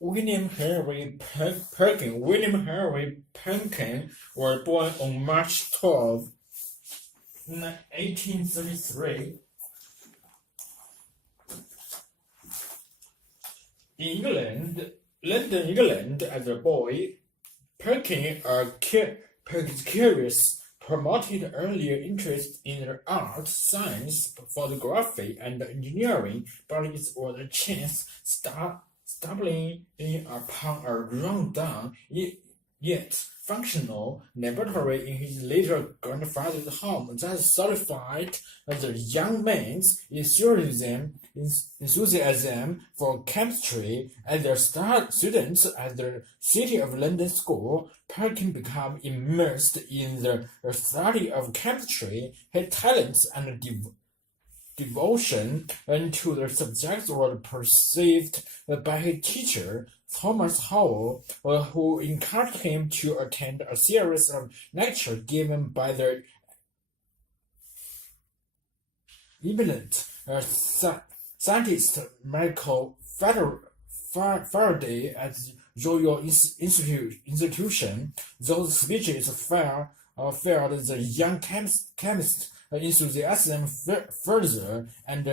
William Henry Perkin was born on March 12, 1833, in London, England. As a boy, Perkin, Perkin's curious, promoted earlier interest in the art, science, photography, and engineering, but it was a chance stumbling upon a run-down yet functional laboratory in his later grandfather's home that solidified the young man's enthusiasm for chemistry. As a student at the City of London School, Perkin became immersed in the study of chemistry. His talents and devotion to the subject were perceived by his teacher, Thomas Howell, who encouraged him to attend a series of lectures given by the eminent scientist Michael Faraday at the Royal Institution. Those speeches fired the young chemist enthusiasm further, and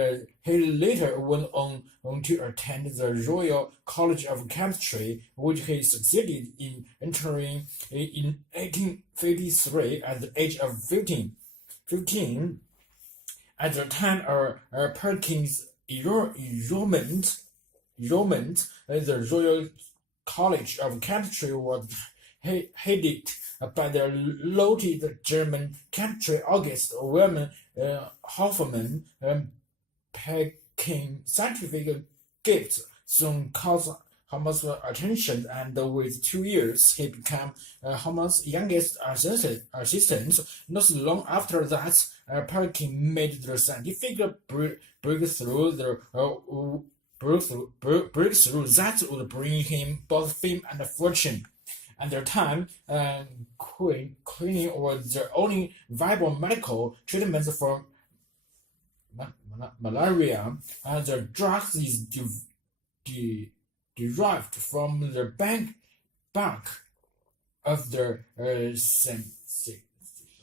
he later went on to attend the Royal College of Chemistry, which he succeeded in entering in 1853 at the age of 15. At the time of Perkins' enrollment at the Royal College of Chemistry was headed by the lauded German chemist August Wilhelm Hoffmann. Perkin's scientific gifts soon caused Hoffmann's attention, and with 2 years he became Hoffmann's youngest assistant. Not long after that, Perkin made the scientific breakthrough that would bring him both fame and fortune. At the time, quinine was the only viable medical treatment for malaria. The drug is derived from the bark of the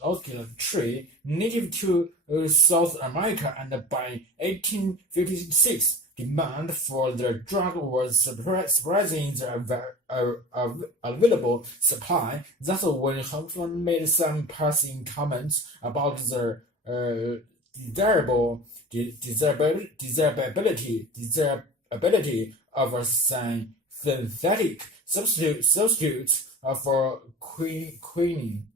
Ielts tree, native to South America, and by 1856, demand for the drug was surprising the available supply. That's when Hoffmann made some passing comments about the desirability of a synthetic substitute for quinine.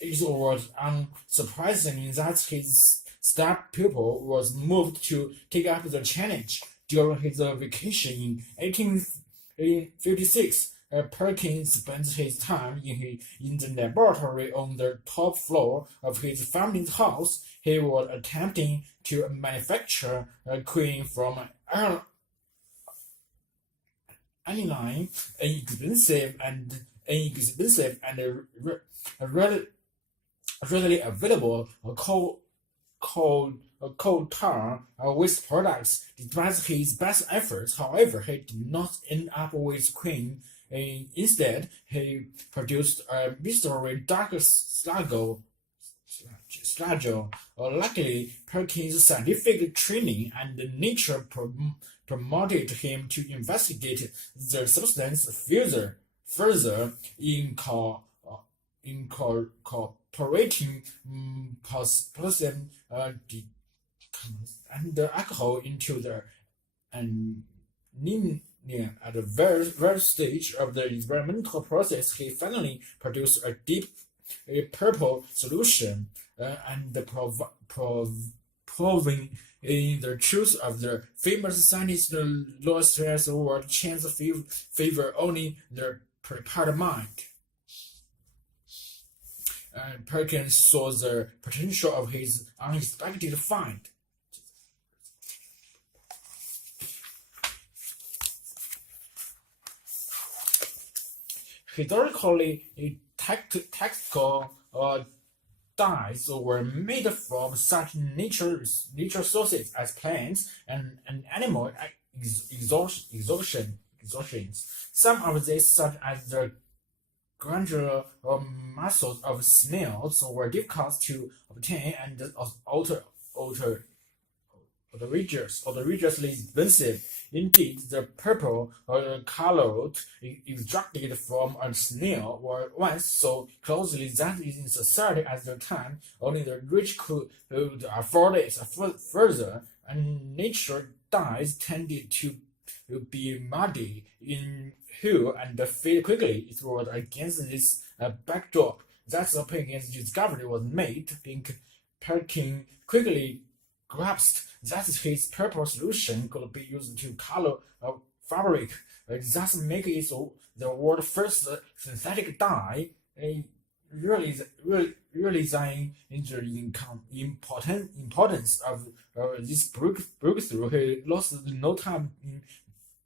It was unsurprising that his star pupil was moved to take up the challenge. During his vacation in 1856, Perkins spent his time in the laboratory on the top floor of his family's house. He was attempting to manufacture quinine from aniline, an inexpensive and readily available coal tar waste products. Despite his best efforts, however, he did not end up with quinine. Instead, he produced a mystery dark sludge. Luckily, Perkins' scientific training and nature promoted him to investigate the substance further, incorporating potassium and alcohol into the anemia. At the very stage of the experimental process, he finally produced a deep purple solution, and proving the truth of the famous scientist Louis word chance favor only the prepared mind. Perkins saw the potential of his unexpected find. Historically, tactical dyes were made from such nature sources as plants and animal exhaustion. exhaustions. Some of these, such as the glandular muscles of snails, were difficult to obtain and outrageously expensive. Indeed, the purple colored extracted from a snail were once so closely that in society at the time only the rich could afford it. Further, and nature dyes tended to be muddy in hue and fade quickly. It was against this backdrop that the Perkins discovery was made. Perkin quickly grasped that his purple solution could be used to color a fabric, thus making it the world's first synthetic dye. Realizing the importance of this breakthrough, he lost no time in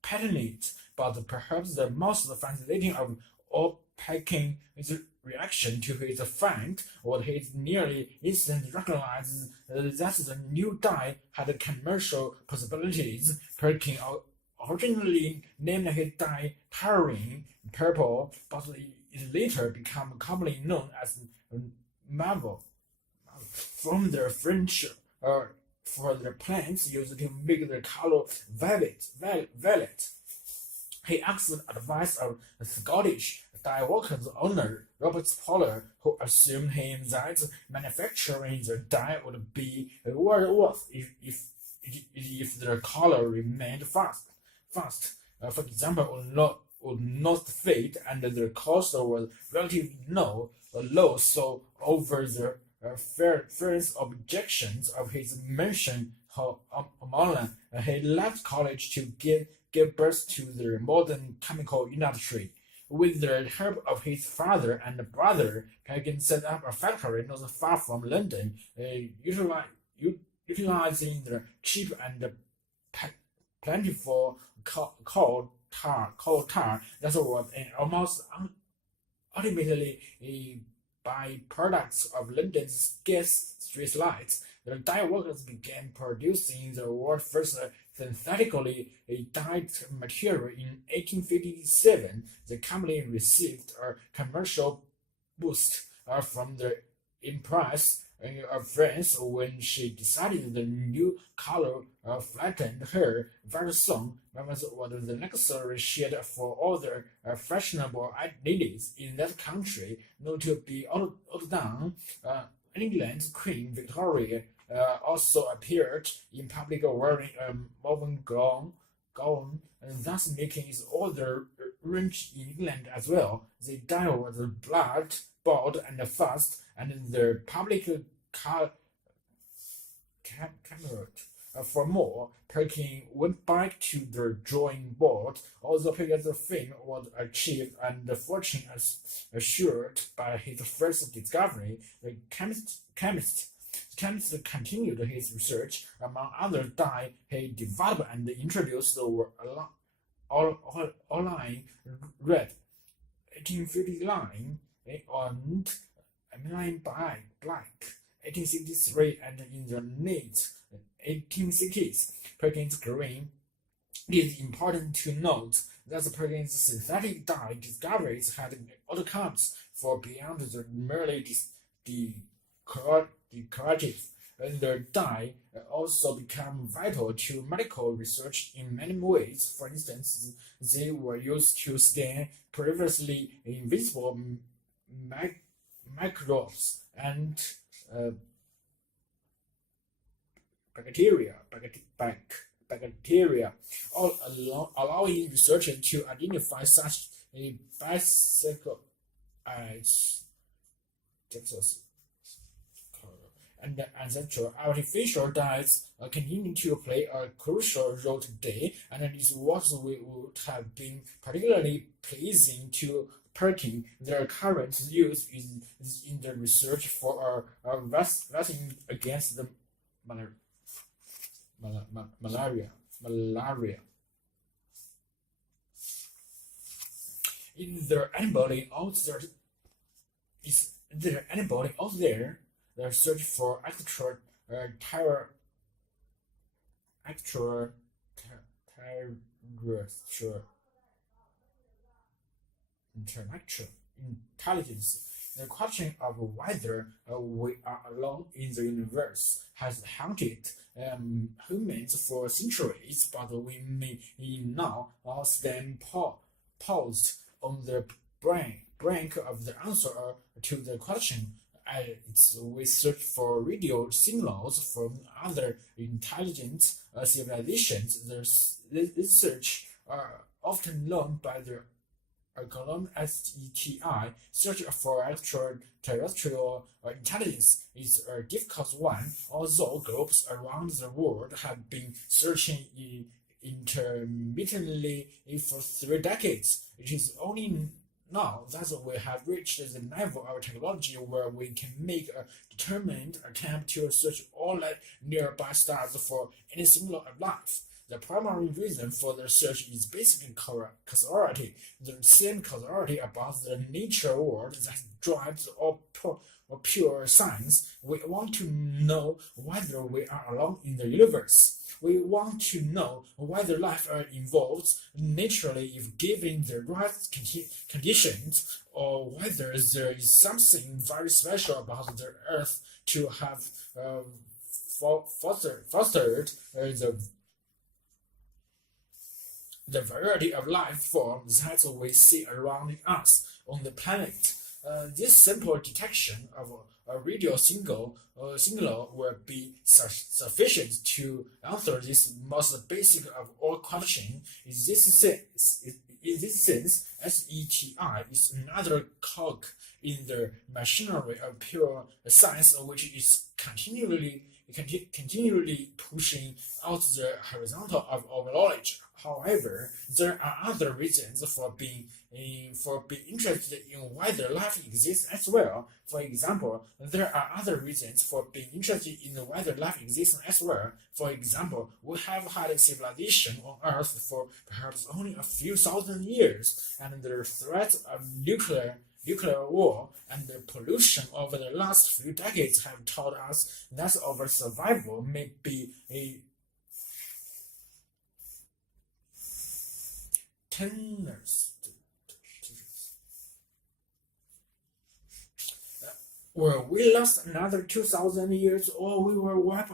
patenting it. But perhaps the most fascinating of all Perkin's reaction to his find was his nearly instant recognition that the new dye had commercial possibilities. Perkin originally named his dye Tyrene purple, but it later became commonly known as Marvel, from the French for the plants used to make the color violet. He asked the advice of Scottish dye works owner Robert Poller, who assured him that manufacturing the dye would be worth if the color remained fast. For example, would not fade, and the cost was relatively low. So over the first objections of his mention, he left college to give birth to the modern chemical industry. With the help of his father and brother, Perkin set up a factory not far from London, utilizing the cheap and plentiful coal tar that was almost ultimately a byproduct of London's gas street lights. The dye workers began producing the world's first synthetically dyed material in 1857. The company received a commercial boost from the Empress of France when she decided the new color flattened her very soon. That was the necessary shade for all the fashionable ladies in that country, not to be outdone. England's Queen Victoria also appeared in public wearing a mauve gown, and thus making its order range in England as well. The dye was blood, bold, and fast, and the public camered for more. Perkin went back to the drawing board. Although Perkin's fame was achieved and the fortune assured by his first discovery, the chemist continued his research. Among other dye he developed and introduced were Oline Red, 1859, and Aniline Black, 1863, and in the late 1860s, Perkins Green. It is important to note that Perkins' synthetic dye discoveries had outcomes for beyond the merely decorative, and the dye also became vital to medical research in many ways. For instance, they were used to stain previously invisible microbes and bacteria, allowing researchers to identify such a bicycle as and ancestral artificial dyes continue to play a crucial role today, and these works would have been particularly pleasing to Perkin. Their current use is in the research for a vaccine against the malaria. Is there anybody out there that search for actual intellectual intelligence. The question of whether we are alone in the universe has haunted humans for centuries, but we may now stand paused on the brink of the answer to the question. We search for radio signals from other intelligent civilizations. This search are often known by the acronym SETI. Search for extraterrestrial intelligence is a difficult one, although groups around the world have been searching intermittently for 3 decades. It is only now that we have reached the level of technology where we can make a determined attempt to search all nearby stars for any signal of life. The primary reason for the search is basically causality, the same causality about the nature world that drives all pure science. We want to know whether we are alone in the universe. We want to know whether life evolves naturally if given the right conditions, or whether there is something very special about the Earth to have fostered the variety of life forms that we see around us on the planet. This simple detection of a radio signal will be sufficient to answer this most basic of all questions. In this sense, SETI is another cog in the machinery of pure science, which is continually pushing out the horizontal of our knowledge. However, there are other reasons for being interested in whether life exists as well. For example, there are other reasons for being interested in whether life exists as well. For example, we have had civilization on Earth for perhaps only a few thousand years, and the threat of nuclear war and the pollution over the last few decades have taught us that our survival may be a tenuous. Will we last another 2,000 years, or we will wipe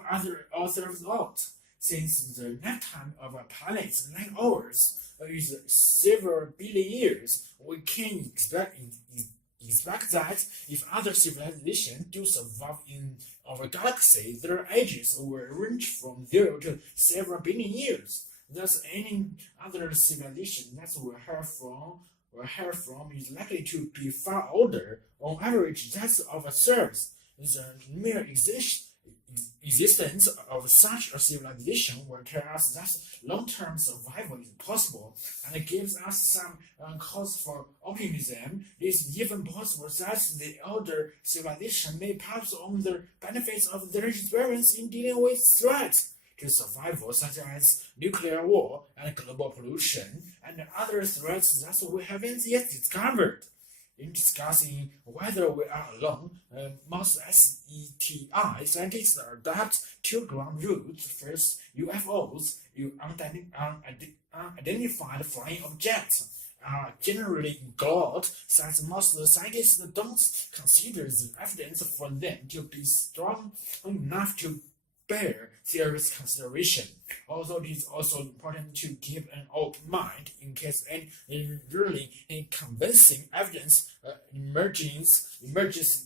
ourselves out? Since the lifetime of a planet like ours is several billion years, we can expect that if other civilizations do survive in our galaxy, their ages will range from 0 to several billion years. Thus, any other civilization that we hear from is likely to be far older. On average, that's of ourselves. The mere existence of such a civilization will tell us that long-term survival is possible, and it gives us some cause for optimism. It is even possible that the older civilization may pass on the benefits of their experience in dealing with threats to survival, such as nuclear war and global pollution, and other threats that we haven't yet discovered. In discussing whether we are alone, most SETI scientists adapt 2 ground rules. First, UFOs, unidentified flying objects, are generally ignored, since most scientists don't consider the evidence for them to be strong enough to bear serious consideration. Although it is also important to keep an open mind in case any really convincing evidence emerges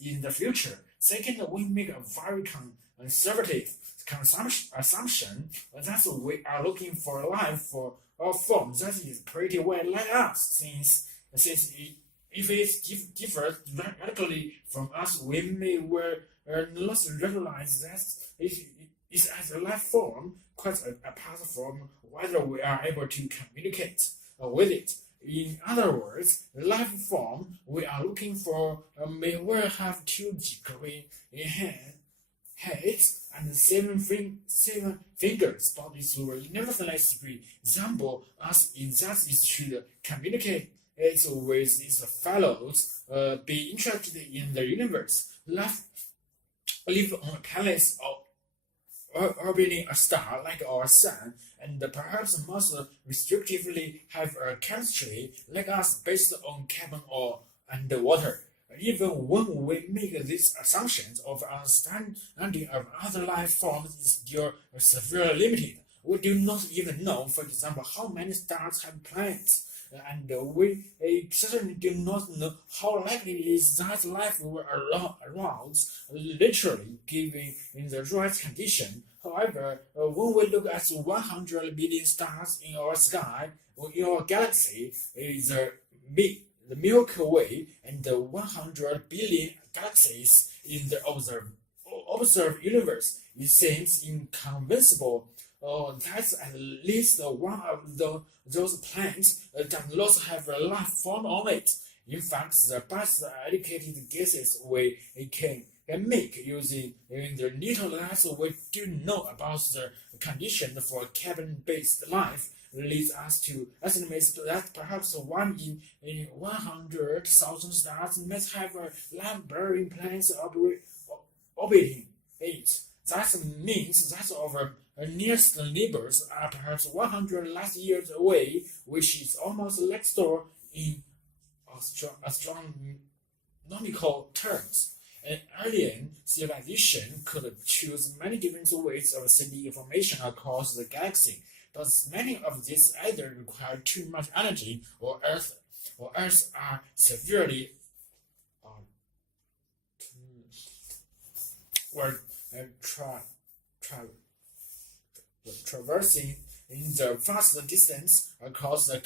in the future. Second, we make a very conservative assumption that we are looking for life for a form that is pretty well like us, since if it differs radically from us, we may well not recognize that it is as a life form, quite apart from whether we are able to communicate with it. In other words, the life form we are looking for may well have 2 degree heads and 7 fingers, but it will nevertheless resemble us in that it should communicate with its fellows, be interested in the universe, live on a planet orbiting a star like our Sun, and perhaps most restrictively have a chemistry like us based on carbon or and water. Even when we make these assumptions of understanding of other life forms is still severely limited. We do not even know, for example, how many stars have planets, and we certainly do not know how likely it is that life will arouse, literally, given in the right condition. However, when we look at 100 billion stars in our sky, or in our galaxy, the Milky Way, and the 100 billion galaxies in the observed universe, it seems inconceivable that at least one of those planets does not have a life form on it. In fact, the best educated guesses we can make using the little that we do know about the condition for carbon-based life leads us to estimate that perhaps 1 in 100,000 stars might have a life-bearing planets orbiting it. That means that our nearest neighbors are perhaps 100 light years away, which is almost next door in astronomical terms. An alien civilization could choose many different ways of sending information across the galaxy, but many of these either require too much energy or Earth are severely traversing in the vast distance across the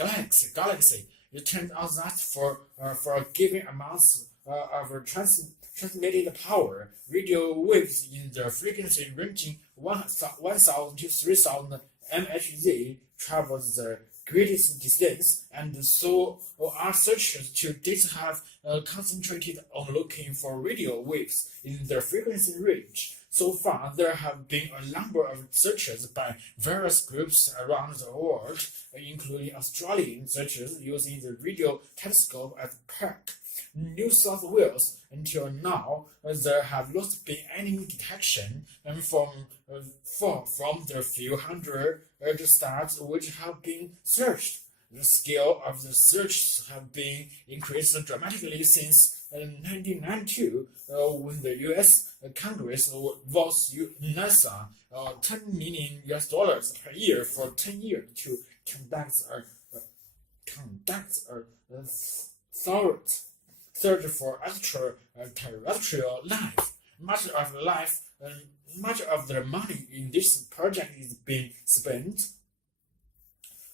galaxy. It turns out that for a given amount of transmitted power, radio waves in the frequency ranging 1,000 to 3,000 MHz travels the greatest distance, and so our searchers to date have concentrated on looking for radio waves in the frequency range. So far, there have been a number of searches by various groups around the world, including Australian searchers using the radio telescope at Perth, New South Wales. Until now, there have not been any detection from the few hundred stars which have been searched. The scale of the search has been increased dramatically since 1992, when the U.S. Congress votes NASA $10 million per year for 10 years to conduct a thorough search for extraterrestrial life. Much of the money in this project is being spent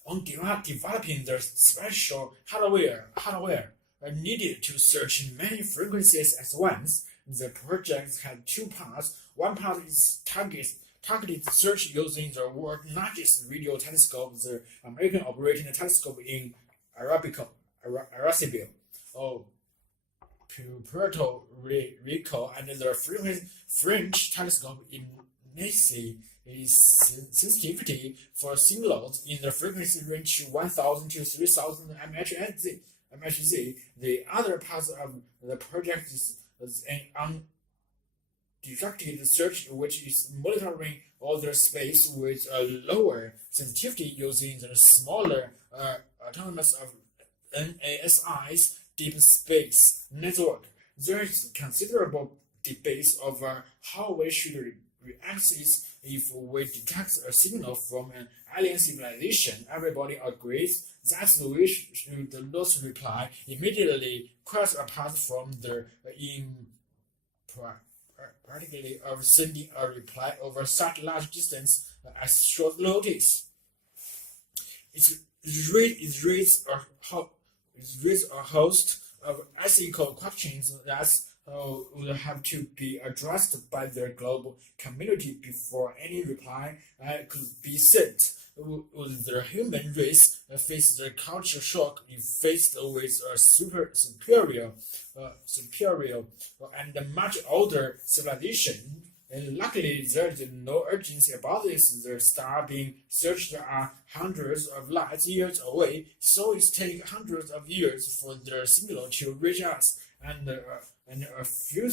on developing the special hardware needed to search many frequencies at once. The project had two parts. One part is targeted search using the world's largest radio telescope, the American Operating Telescope in Arecibo, Puerto Rico, and the French telescope in Nice. Is sensitivity for signals in the frequency range 1,000 to 3,000 MHz. The other part of the project is an undirected search, which is monitoring outer space with a lower sensitivity using the smaller autonomous of NASI's deep space network. There is considerable debate over how we should react if we detect a signal from an alien civilization. Everybody agrees that we should not reply immediately, quite apart from the practically of sending a reply over such large distance at short notice. It raises a host of ethical questions that would have to be addressed by the global community before any reply could be sent. Would the human race face the culture shock if faced with a superior and much older civilization? And luckily, there is no urgency about this. The stars being searched are hundreds of light years away, so it takes hundreds of years for the signal to reach us. and a few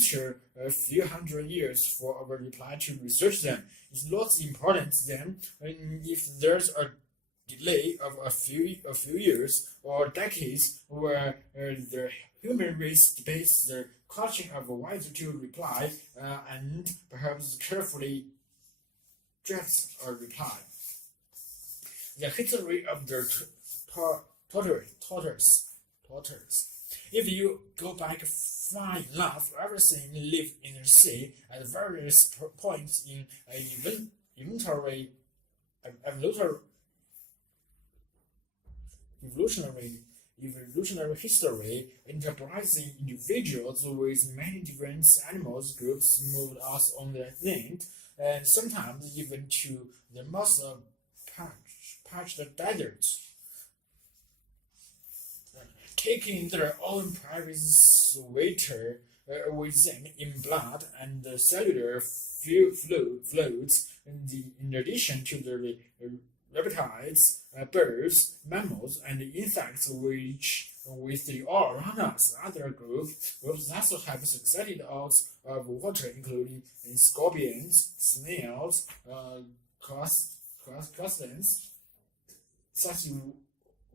hundred years for our reply to research them. It's not important then if there's a delay of a few years or decades where the human race debates the question of whether to reply and perhaps carefully drafts a reply. The history of the tortoise. If you go back far enough, everything lived in the sea at various points in evolutionary history. Enterprising individuals with many different animals groups moved us on the land, and sometimes even to the most parched deserts, taking their own private water with them in blood and cellular fluids, in addition to the reptiles, birds, mammals, and insects which with the all around us. Other groups also have succeeded out of water, including scorpions, snails, crustaceans, such as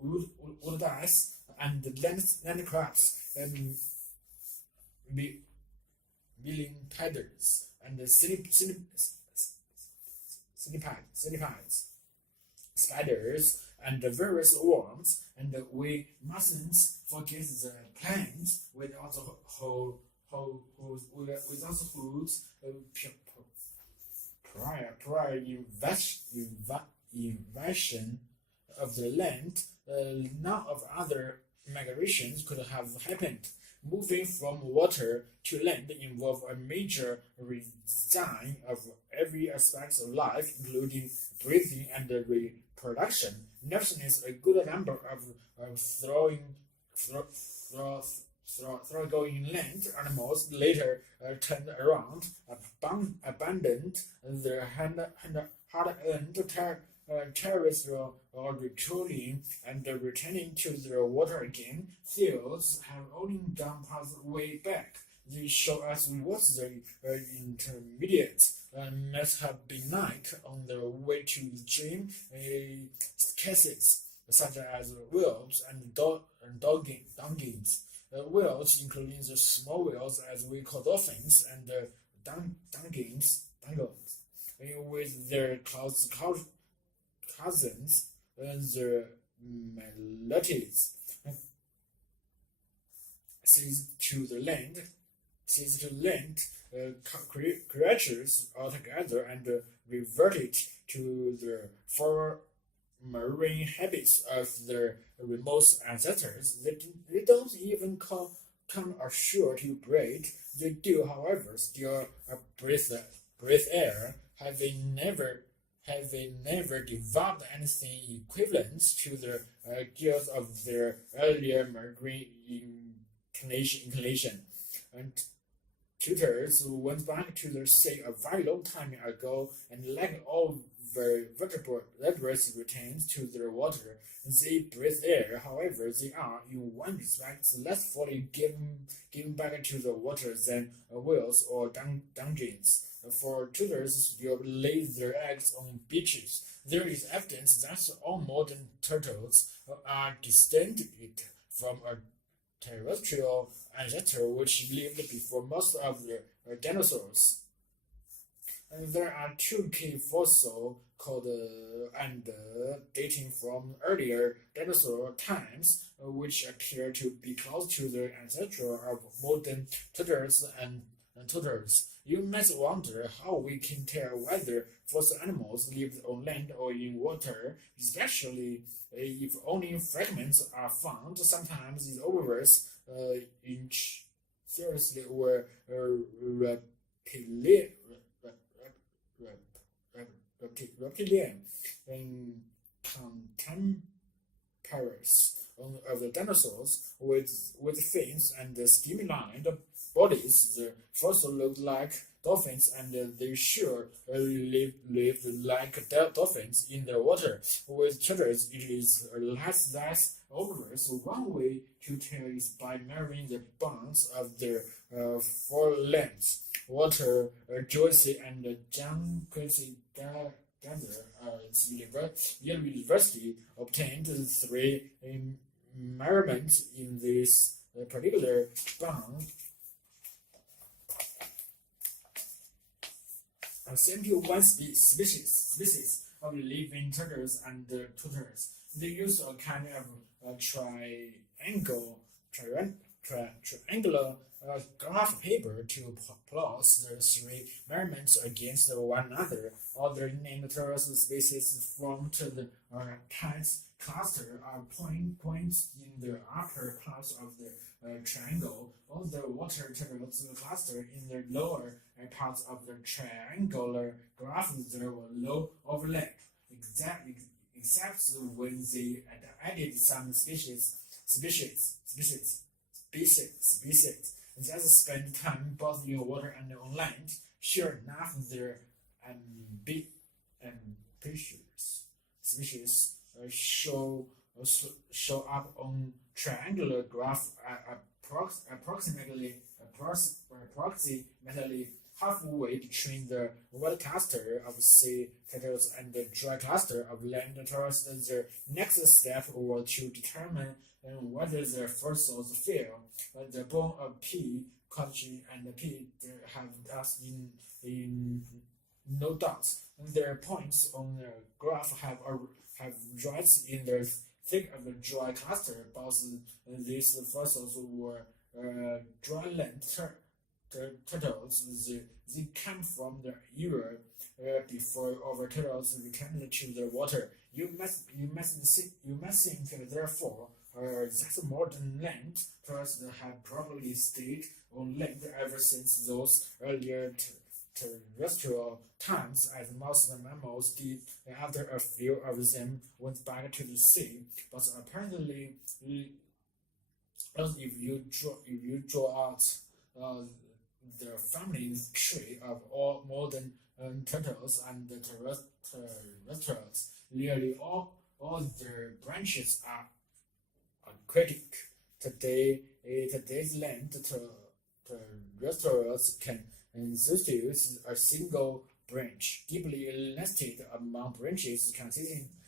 wood dice, and land crabs, millipedes, and centipedes, spiders, and various worms. And we mustn't forget the plants without whose prior invasion of the land, none of other migrations could have happened. Moving from water to land involves a major redesign of every aspect of life, including breathing and reproduction. Nevertheless, a good number of thoroughgoing land animals later turned around, abandoned their hard-earned terrestrial or returning and returning to the water again. Seals have only gone part way back. They show us what the intermediate must have been like on their way to extreme cases, such as whales and dolphins. Whales, including the small whales as we call dolphins, and dugongs, with their cousins, the manatees, seized to land creatures altogether and reverted to the former marine habits of their remote ancestors. They don't even come ashore to breed. They do, however, still breathe air, having never developed anything equivalent to the gills of their earlier marine inclination. And tutors went back to the sea a very long time ago, and like all vertebrates return to their water. They breathe air, however, they are, in one respect, less fully given back to the water than whales or dugongs. For turtles still lay their eggs on beaches. There is evidence that all modern turtles are descended from a terrestrial ancestor which lived before most of the dinosaurs. And there are two key fossils called and dating from earlier dinosaur times, which appear to be close to the ancestor of modern turtles and turtles. You might wonder how we can tell whether fossil animals lived on land or in water, especially if only fragments are found. Sometimes it overs seriously or reptilian contemporaries of the dinosaurs with fins and streamlined bodies. The fossil looked like dolphins, and they sure live like dolphins in the water. With turtles, it is less obvious. One way to tell is by measuring the bounds of their forelegs. Water Joyce and John Quincy Gather Yale University obtained three measurements in this particular bound. Sample one species of living turtles and turtles. They use a kind of triangular graph paper to plot the three measurements against one another. Other named turtle species formed the tight cluster are points in the upper parts of the triangle. All the water turtles cluster in the lower parts of the triangular graph. There were low overlap, except when they added some species that spend time both in water and on land. Sure enough, their ambitious species show up on triangular graph approximately halfway between the wet cluster of sea turtles and the dry cluster of land turtles. The next step was to determine whether the fossils fail. The bone of P, cottage, and P have thus in no dots. Their points on the graph have joints in the thick of the dry cluster. Both these fossils were dry land turtles. They came from the era before our turtles returned to the water. You must think, therefore, that modern land turtles have probably stayed on land ever since those earlier terrestrial times, as most mammals did after a few of them went back to the sea. But apparently, if you draw out the family tree of all modern turtles and terrestrials, nearly all their branches are aquatic. Today's land terrestrials can substitute a single branch, deeply nested among branches consisting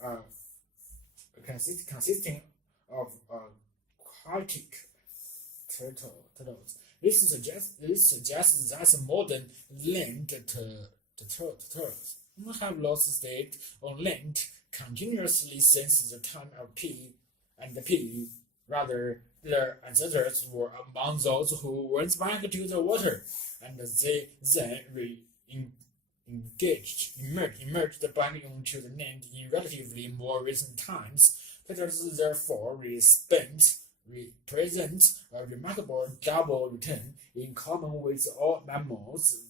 of aquatic turtles. This suggests that modern land turtles have lost state on land continuously since the time of P. Rather, their ancestors were among those who went back to the water, and they then emerged back onto the land in relatively more recent times. Turtles therefore present a remarkable double return. In common with all mammals,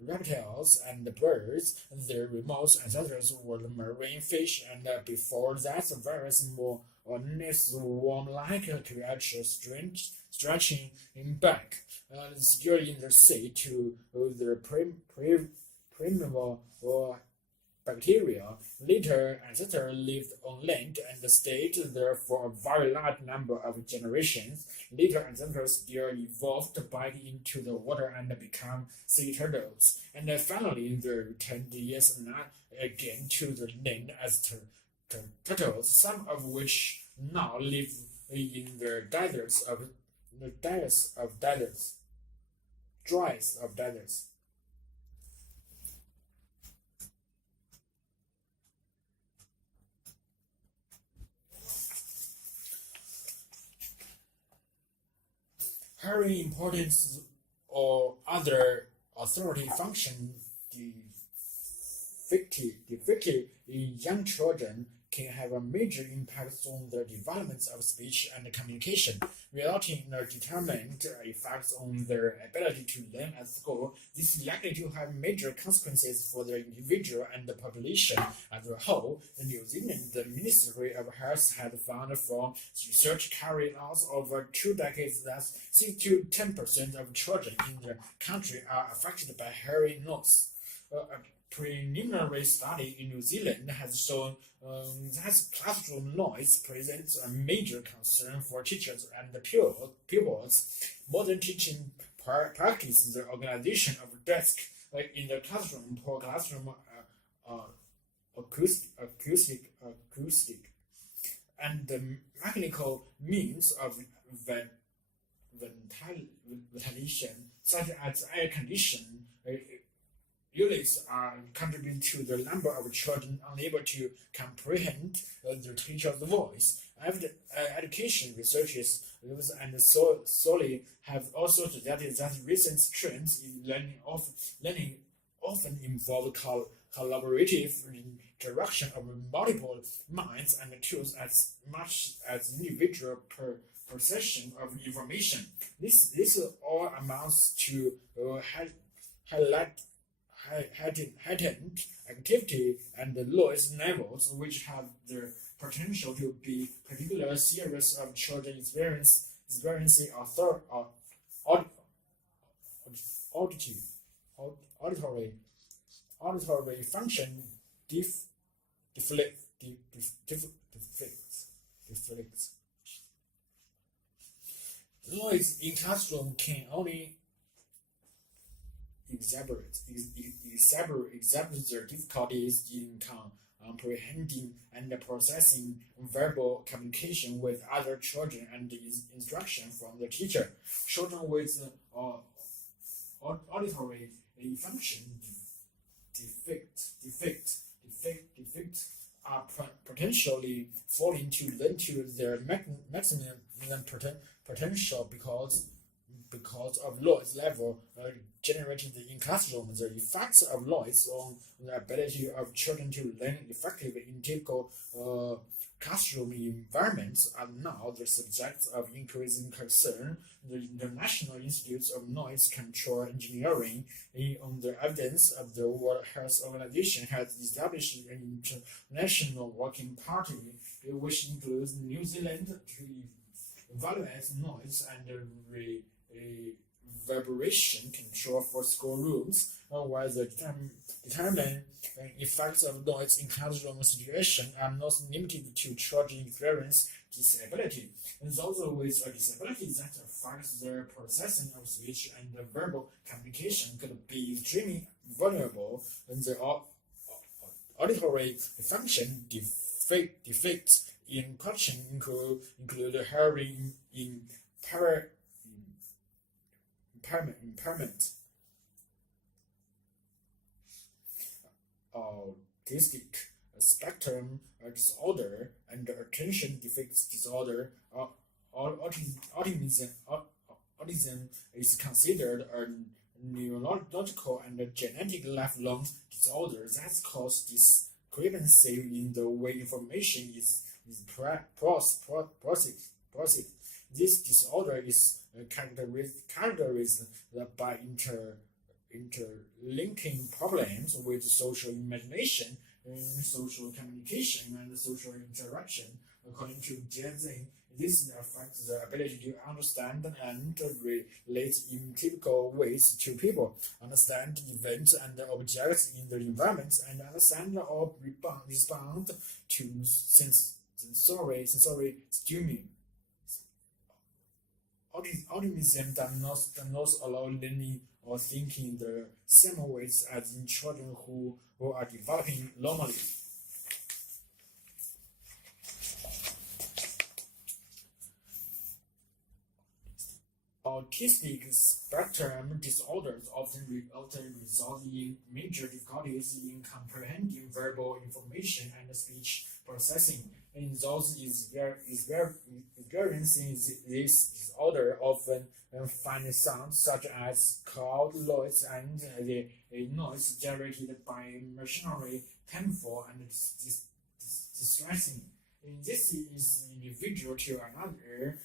reptiles, and birds, their remote ancestors were marine fish, and before that, various more or less worm-like creatures stretching back, still in the sea to the primeval or bacteria. Later ancestors lived on land and stayed there for a very large number of generations. Later ancestors still evolved back into the water and became sea turtles. And finally, they returned yet again to the land as turtles, some of which now live in the dries of deserts. Very importance or other authority function defective in young children can have a major impact on the development of speech and communication, resulting in a determined effects on their ability to learn at school. This is likely to have major consequences for the individual and the population as a whole. In New Zealand, the Ministry of Health had found from research carried out over 2 decades that 6 to 10% of children in the country are affected by hearing loss. A preliminary study in New Zealand has shown that classroom noise presents a major concern for teachers and pupils. Modern teaching practice, the organization of desk in the classroom, poor classroom acoustic, and the mechanical means of ventilation, such as air conditioning units, contribute to the number of children unable to comprehend the teacher's voice. Education researchers and Solly have also suggested that recent trends in learning often involve collaborative interaction of multiple minds and tools as much as individual processing of information. This all amounts to heightened activity and noise levels, which have the potential to be particularly serious of children experiencing auditory function defects. Noise in classroom can only exacerbate their difficulties in comprehending and processing verbal communication with other children and instruction from the teacher. Children with auditory function defect are potentially falling to learn to their maximum potential because of noise level generated in classrooms. The effects of noise on the ability of children to learn effectively in typical classroom environments are now the subject of increasing concern. The International Institute of Noise Control Engineering, on the evidence of the World Health Organization, has established an international working party which includes New Zealand to evaluate noise and vibration control for schoolrooms, while the determine effects of noise in classroom situation are not limited to children experience disability. And those with a disability that affects their processing of speech and verbal communication could be extremely vulnerable, and the auditory function defects in question include hearing impairment, autistic spectrum disorder, and attention deficit disorder. Autism is considered a neurological and genetic lifelong disorder that causes discrepancy in the way information is processed. This disorder is characterized by interlinking problems with social imagination, social communication, and social interaction. According to Jensen, this affects the ability to understand and relate in typical ways to people, understand events and objects in the environment, and understand or respond to sensory stimuli. Autism does not allow learning or thinking the same ways as in children who are developing normally. Autistic spectrum disorders often result in major difficulties in comprehending verbal information and speech processing. And those experiencing this disorder often find sounds such as cloud noise and the noise generated by machinery painful and distressing. This is individual to another,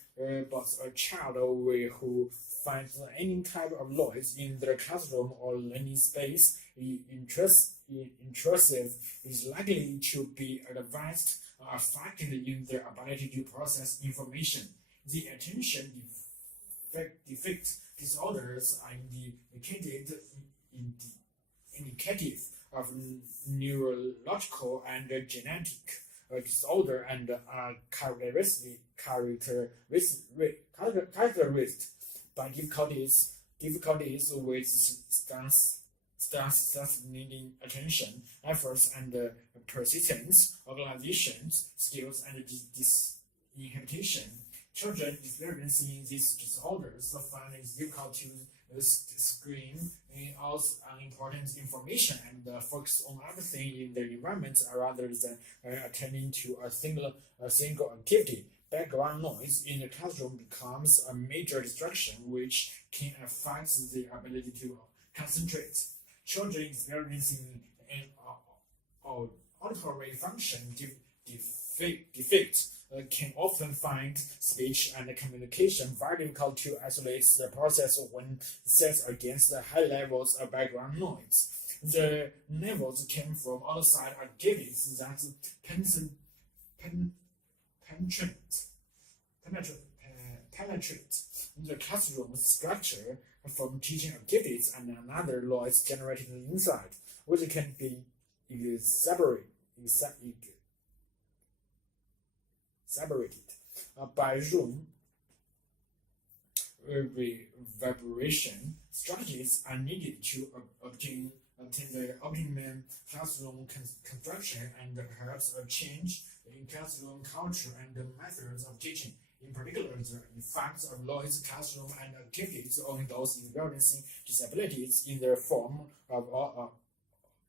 but a child who finds any type of noise in their classroom or learning space intrusive is likely to be advanced or affected in their ability to process information. The attention defect disorders are indicative of neurological and genetic disorder and are characterized by difficulties with stance needing attention, efforts, and persistence, organization skills, and disinhibition. Children experiencing these disorders find it difficult to screen out unimportant information and focus on everything in their environment rather than attending to a single activity. Background noise in the classroom becomes a major distraction which can affect the ability to concentrate. Children experiencing an auditory function defect can often find speech and communication very difficult to isolate the process when set against the high levels of background noise. The levels came from outside activities that penetrate the classroom structure from teaching activities and another noise generated inside, which can be separated by room vibration. Strategies are needed to obtain the optimum classroom construction and perhaps a change in classroom culture and methods of teaching. In particular, the effects of noise classroom and activities on those experiencing disabilities in the form of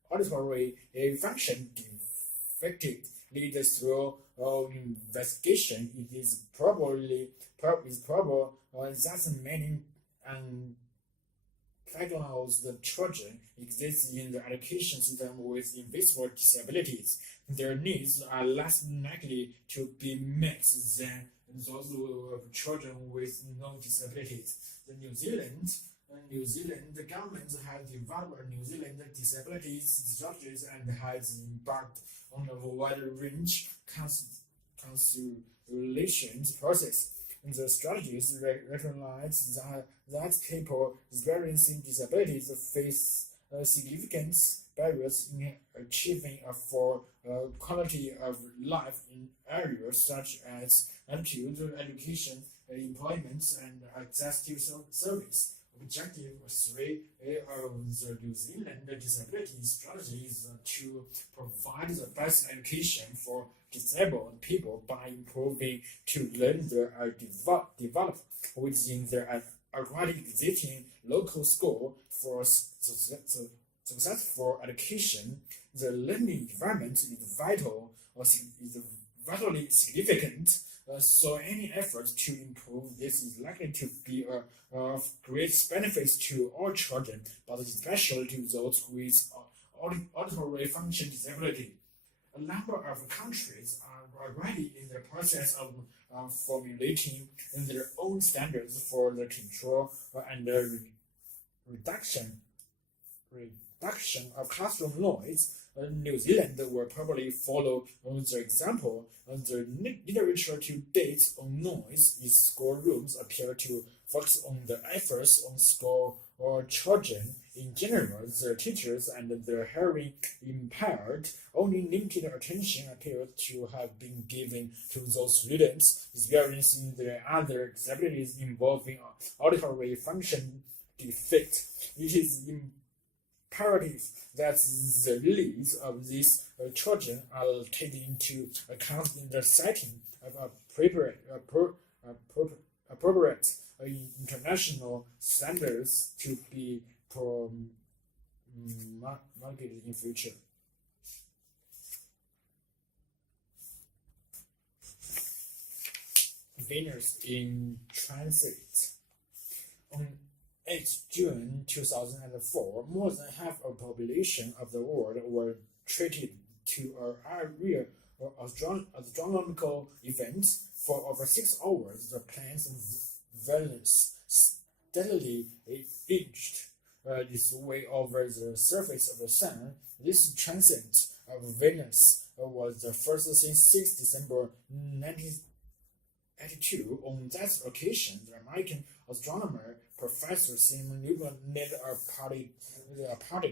auditory function defective leads through investigation. It is probable that many undiagnosed children exist in the education system with invisible disabilities. Their needs are less likely to be met than those of children with no disabilities. The New Zealand government has developed New Zealand disabilities strategies and has embarked on a wide range consultation process. The strategies recognize that people experiencing disabilities face significant barriers in achieving a full quality of life in areas such as attitude, education, employment, and access to service. Objective 3 of the New Zealand disability strategy is to provide the best education for disabled people by improving to learn their develop within their already existing local school for successful education. The learning environment is vitally significant. So any effort to improve this is likely to be of great benefits to all children, but especially to those with auditory function disability. A number of countries are already in the process of formulating their own standards for the control and reduction of classroom noise. New Zealand will probably follow the example. The literature to date on noise in schoolrooms appear to focus on the efforts on school or children in general. The teachers and the hearing impaired only limited attention appears to have been given to those students experiencing the other disabilities involving auditory function defect. It is imperative that the needs of these children are taken into account in the setting of appropriate international standards to be promulgated in future. Venus in transit. On 8 June 2004, more than half of the population of the world were treated to a area astronomical events. For over 6 hours, the planets Venus steadily inched this way over the surface of the Sun. This transit of Venus was the first since 6 December 1982. On that occasion, the American astronomer Professor Simon Newman led a party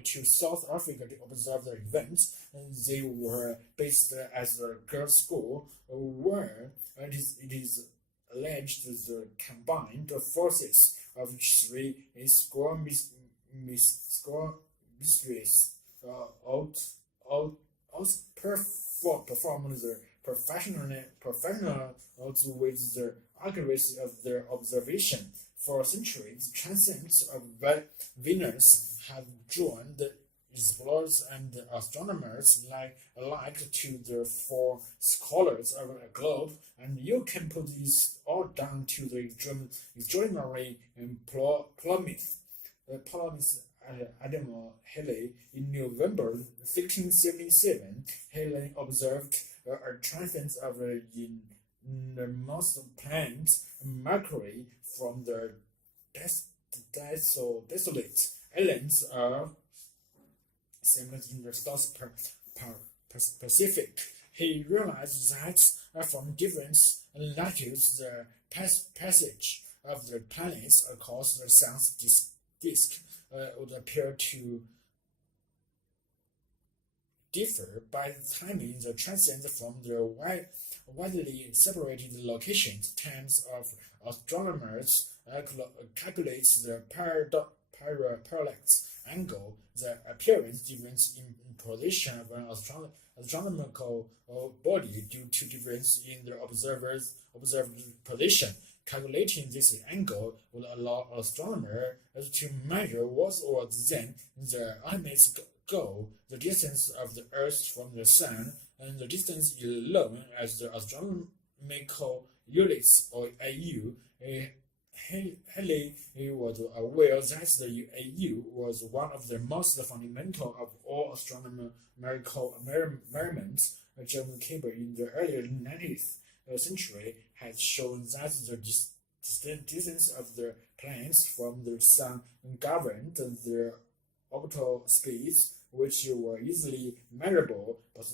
to South Africa to observe the event. They were based at the girls' school, where it is alleged the combined forces of 3 school mistresses performed the professionals with the accuracy of their observation. For centuries, transits of Venus have drawn the explorers and astronomers alike to the 4 scholars of a globe, and you can put this all down to the extraordinary Ptolemy's Admiral Halley. In November 1577, Halley observed a transit of the innermost planet Mercury from the desolate islands of in the South Pacific. He realized that from different latitudes, the passage of the planets across the Sun's disk would appear to differ by the timing the transit from the widely separated locations. Teams of astronomers calculates the parallax angle, the appearance difference in position of an astronomical body due to difference in the observed position. Calculating this angle would allow astronomers to measure what was then the ultimate goal, the distance of the Earth from the Sun, and the distance is known as the astronomical units, or AU. Halley was aware that the AU was one of the most fundamental of all astronomical measurements. John Cable in the early 19th century has shown that the distance of the planets from the Sun governed their orbital speeds, which were easily measurable, but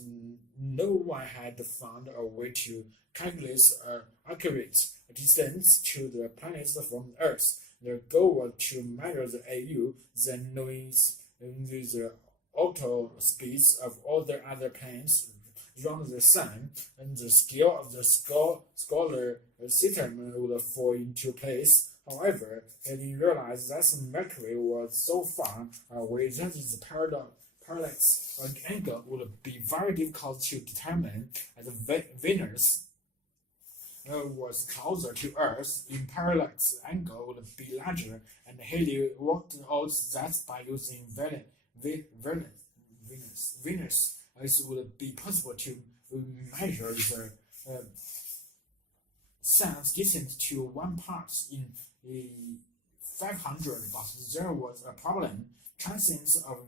no one had found a way to calculate an accurate distance to the planets from Earth. The goal was to measure the AU, then knowing the orbital speeds of all the other planets around the Sun, and the scale of the solar system would fall into place. However, he realized that Mercury was so far away that its parallax angle would be very difficult to determine, as Venus was closer to Earth. In parallax angle would be larger, and Halley worked out that by using Venus, it would be possible to measure the Sun's distance to one part in 500, but there was a problem. Transits of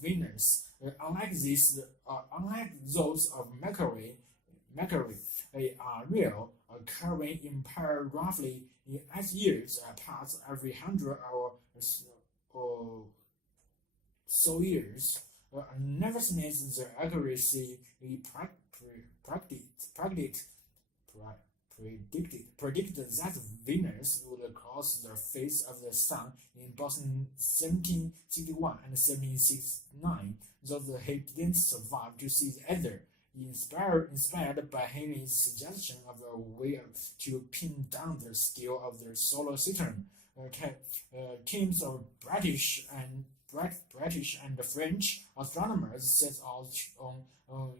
Venus, unlike those of Mercury, are real, occurring in pair roughly 8 years apart every 100 or so years. Nevertheless, the accuracy predicted that Venus would cross the face of the Sun in both 1761 and 1769, though he didn't survive to see either. Inspired by Halley's suggestion of a way to pin down the scale of the solar system, teams of British and French astronomers set out on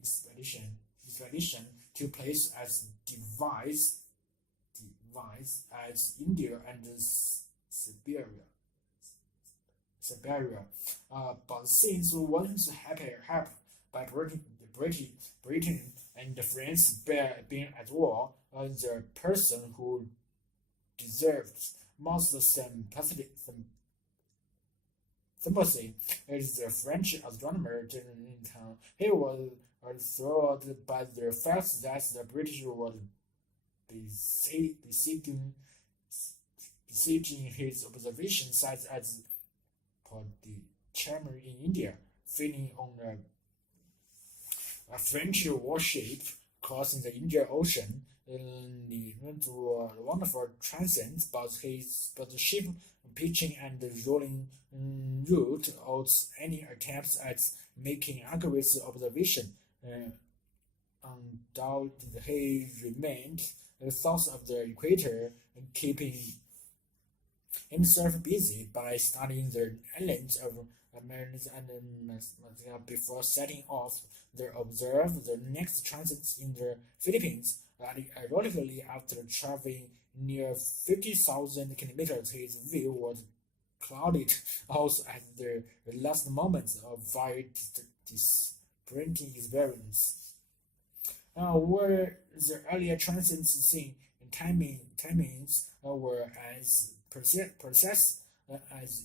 expedition to places as diverse as India and Siberia. But since wasn't helped by Britain and France being at war, the person who deserved most sympathy is the French astronomer Jean. He was thrilled by the fact that the British were besieging his observation sites at Pondicherry in India, feeding on a French warship crossing the Indian Ocean. Li went to a wonderful transit, but the ship pitching and rolling ruled out any attempts at making accurate observation. Undoubtedly, he remained south of the equator, keeping himself busy by studying the islands of Americas and before setting off to observe the next transits in the Philippines. Ironically, after traveling near 50,000 kilometers, his view was clouded out at the last moments of very disappointing experience. Where the earlier transits seen in timings were as precise as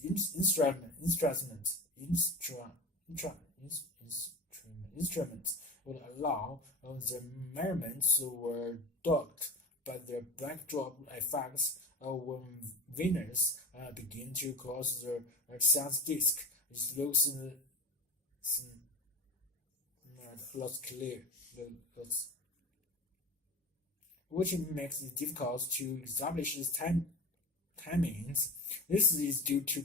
instruments would allow, the measurements were docked, but the backdrop effects when Venus begin to cross the sun's disk, it looks clear, which makes it difficult to establish timings. This is due to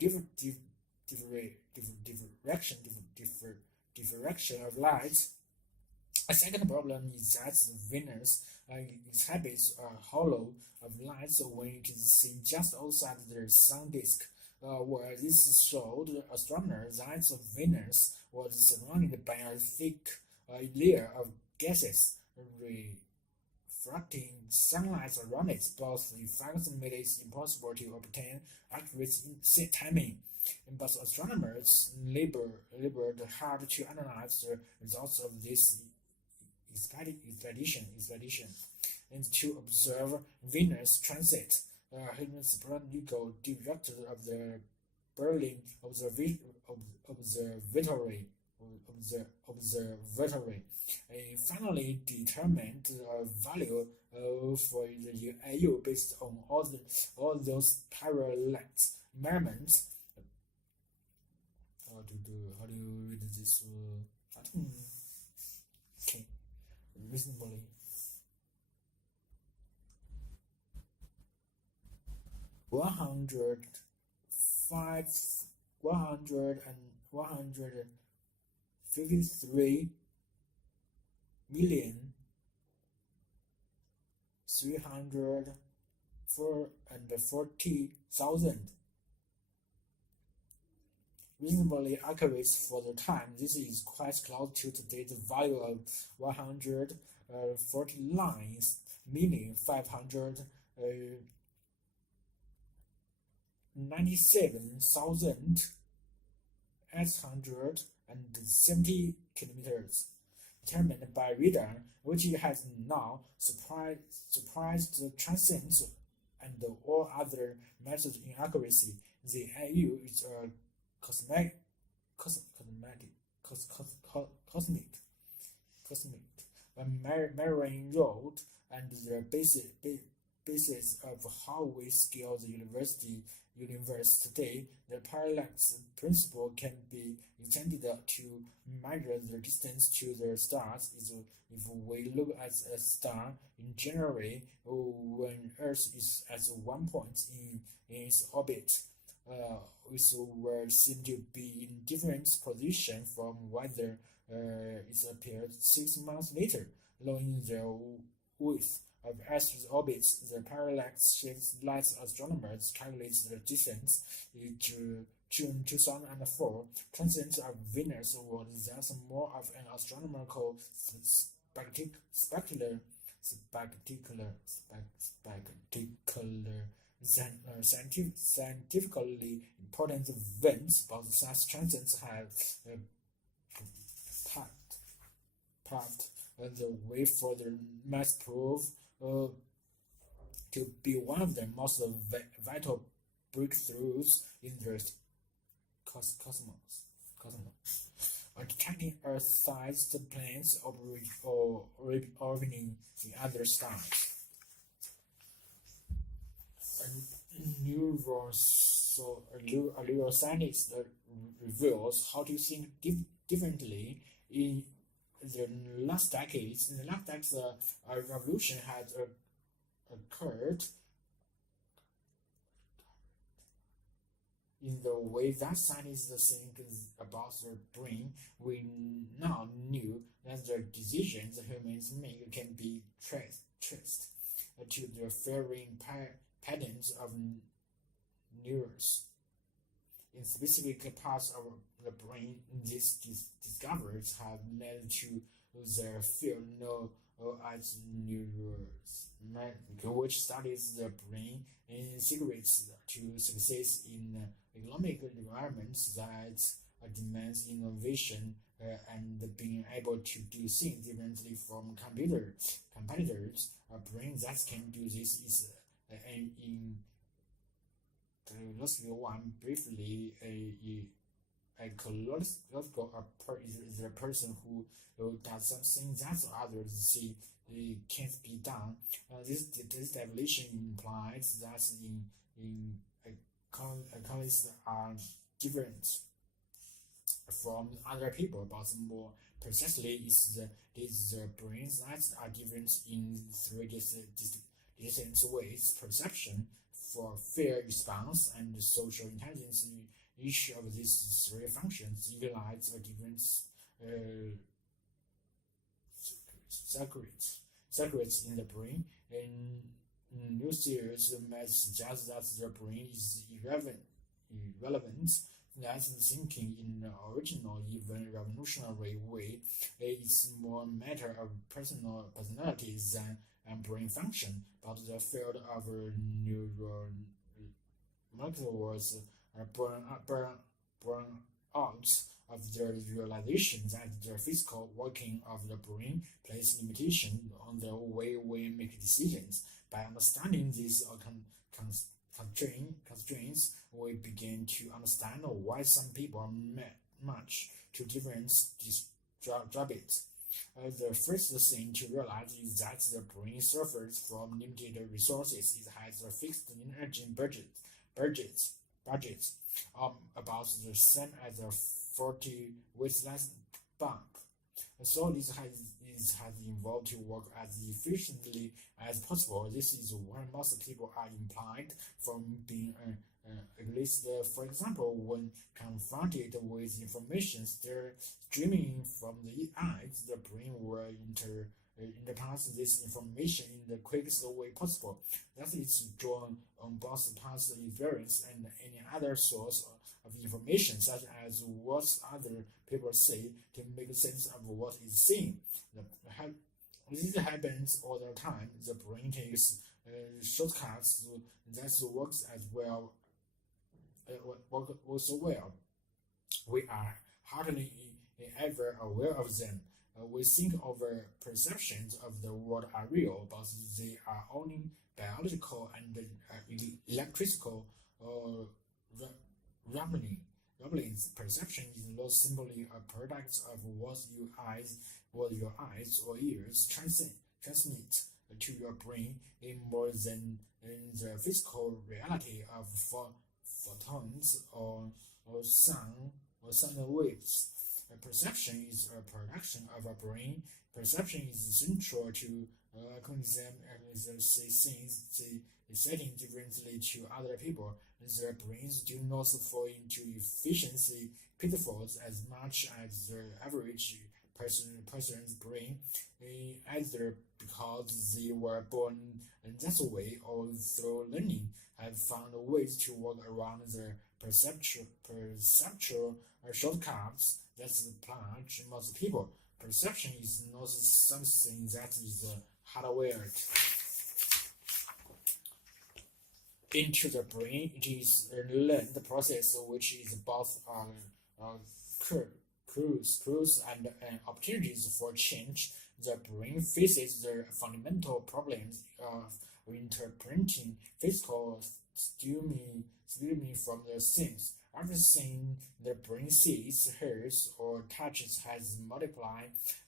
diffraction of light. A second problem is that Venus exhibits a halo of light when it is seen just outside the sun disk, where this showed astronomers that Venus was surrounded by a thick layer of gases refracting sunlight around it. Both effects made it impossible to obtain accurate timing. But astronomers labored hard to analyze the results of this expedition and to observe Venus transit. Hans Brandnico, director of the Berlin Observatory, finally determined a value for the AU based on all those parallel measurements. How do you read this? Okay, reasonably. 153,340,000. Reasonably accurate for the time. This is quite close to today's value of 149,597,870 kilometers, determined by radar, which has now surprised transcends and all other methods in accuracy. The AU is a cosmic measuring rod and the basis of how we scale the universe today. The parallax principle can be extended to measure the distance to the stars. If we look at a star in January, when Earth is at one point in its orbit, it will seem to be in different position from whether it appeared 6 months later. Knowing the width of Earth's orbit, the parallax shift lets astronomers calculate the distance. In June 2004, transit of Venus was thus more of an astronomical spectacular than scientifically important events, but such transits have paved the way for the mass proof to be one of the most vital breakthroughs in the detecting Earth-sized planets orbiting in other stars. A neuroscientist reveals how to think differently in the last decades. In the last decades, a revolution has occurred in the way that scientists think about the brain. We now knew that the decisions humans make can be traced to the varying patterns of neurons in specific parts of the brain. These discoveries have led to the field known as neuroscience, which studies the brain and secrets to success in economic environments that demands innovation and being able to do things differently from competitors. A brain that can do this is in the one briefly a colossal is a person who does something that others see can't be done. This definition implies that in economists are different from other people, but more precisely is the brains that are different in three distinct ways: perception, for fear response, and social intelligence. Each of these three functions utilize a different circuits in the brain. And new theories might suggest that the brain is irrelevant, that thinking in the original, even revolutionary way is more a matter of personalities than brain function. But the field of neuromolecules born out of the realization that the physical working of the brain places limitation on the way we make decisions. By understanding these constraints, we begin to understand why some people are much to different habits. The first thing to realize is that the brain suffers from limited resources. It has a fixed energy budget about the same as a 40 weightless bump. So this has involved to work as efficiently as possible. This is why most people are implied from being at least, for example, when confronted with information streaming from the eyes, the brain will interpret this information in the quickest way possible. That is drawn on both past experience and any other source of information, such as what other people say, to make sense of what is seen. This happens all the time. The brain takes shortcuts that works as well. Also well. We are hardly ever aware of them. We think our perceptions of the world are real, but they are only biological and electrical rumblings. Perception is not simply a product of what your eyes or ears transmit to your brain, more than the physical reality of photons or sound waves. Perception is a production of a brain. Perception is central to cognition as they see things setting differently to other people. Their brains do not fall into efficiency pitfalls as much as the average person's brain, either because they were born that way or through learning have found ways to work around the perceptual shortcuts that plunge most people. Perception is not something that is hardwired into the brain. It is a learned process which is both clues and opportunities for change. The brain faces the fundamental problems of interpreting physical stimuli from the sense Everything the brain sees, hears, or touches has multiple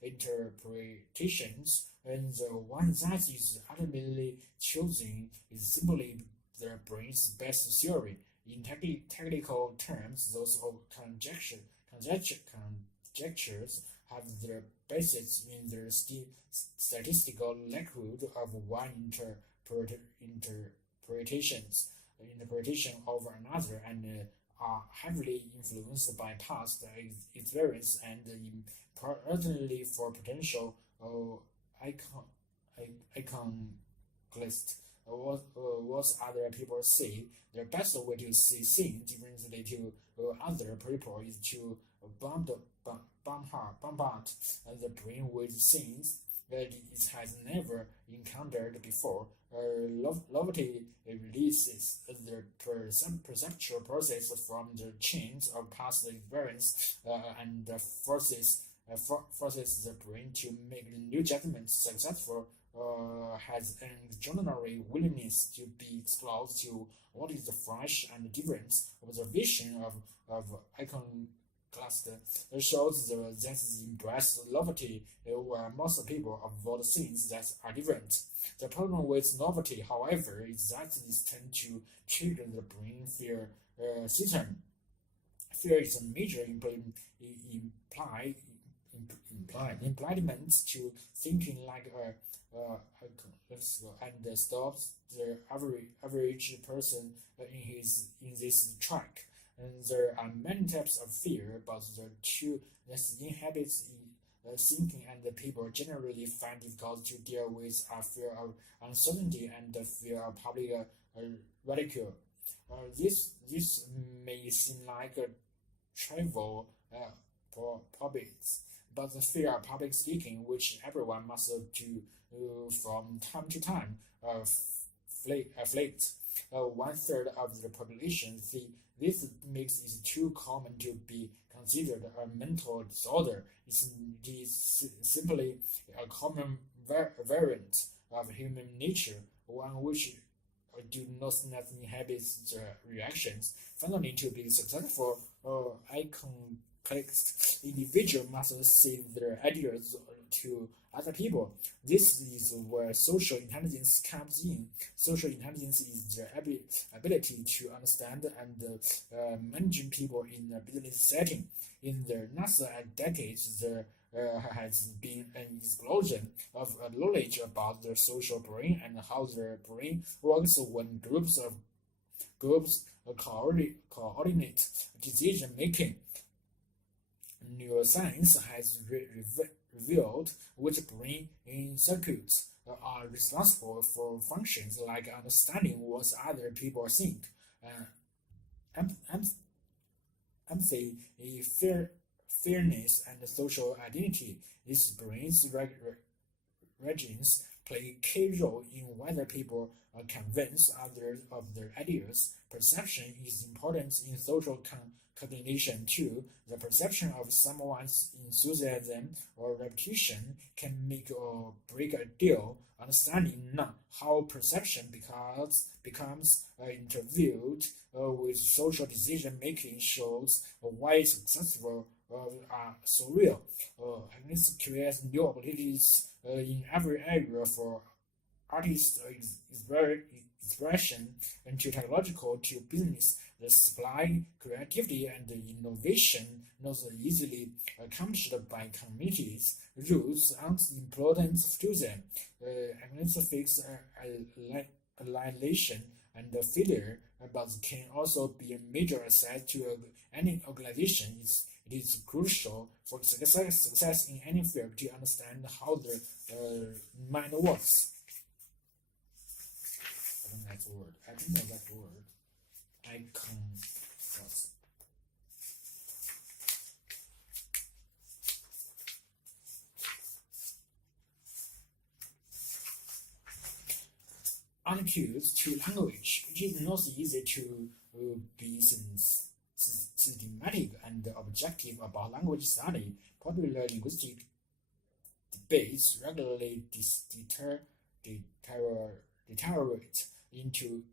interpretations, and the one that is ultimately chosen is simply the brain's best theory. In technical terms, those conjectures have their basis in the statistical likelihood of one interpretation over another, and are heavily influenced by past experience and importantly for potential iconoclast. What other people see, the best way to see things differently to other people is to bombard the brain with things that it has never encountered before. Novelty releases the perceptual process from the chains of past experience and forces the brain to make new judgments. Successful has an extraordinary willingness to be exposed to what is fresh and different. Observation of iconoclast shows that the embrace novelty where most people avoid things that are different. The problem with novelty, however, is that it tends to trigger the brain fear system. Fear is a major impediment to thinking like and stops the average person in this track. And there are many types of fear, but the two that inhabits thinking and people generally find difficult to deal with are fear of uncertainty and the fear of public ridicule. This may seem like a trivial problems, but the fear of public speaking, which everyone must do from time to time, afflicts 1/3 of the population. This makes it too common to be considered a mental disorder. It is simply a common variant of human nature, one which do not inhabit the reactions. Finally, to be successful, iconoclast individual must say their ideas to other people. This is where social intelligence comes in. Social intelligence is the ability to understand and manage people in a business setting. In the last decades, there has been an explosion of knowledge about the social brain and how the brain works when groups coordinate decision making. Neuroscience has revealed which brain circuits are responsible for functions like understanding what other people think, empathy, fairness, and social identity. These brain's regions play a key role in whether people convince others of their ideas. Perception is important in social cognition too. The perception of someone's enthusiasm or reputation can make or break a deal. Understanding how perception becomes interviewed with social decision making shows why successful are so real. This creates new opportunities in every area for artist expression and to technological to business. The supply, creativity, and innovation not easily accomplished by committees, rules aren't important to them. Fix alienation and failure, but can also be a major asset to any organization. It is crucial for success in any field to understand how the mind works. I don't know that word. Attitudes to language. It is not easy to be systematic and objective about language study. Popular linguistic debates regularly deteriorate into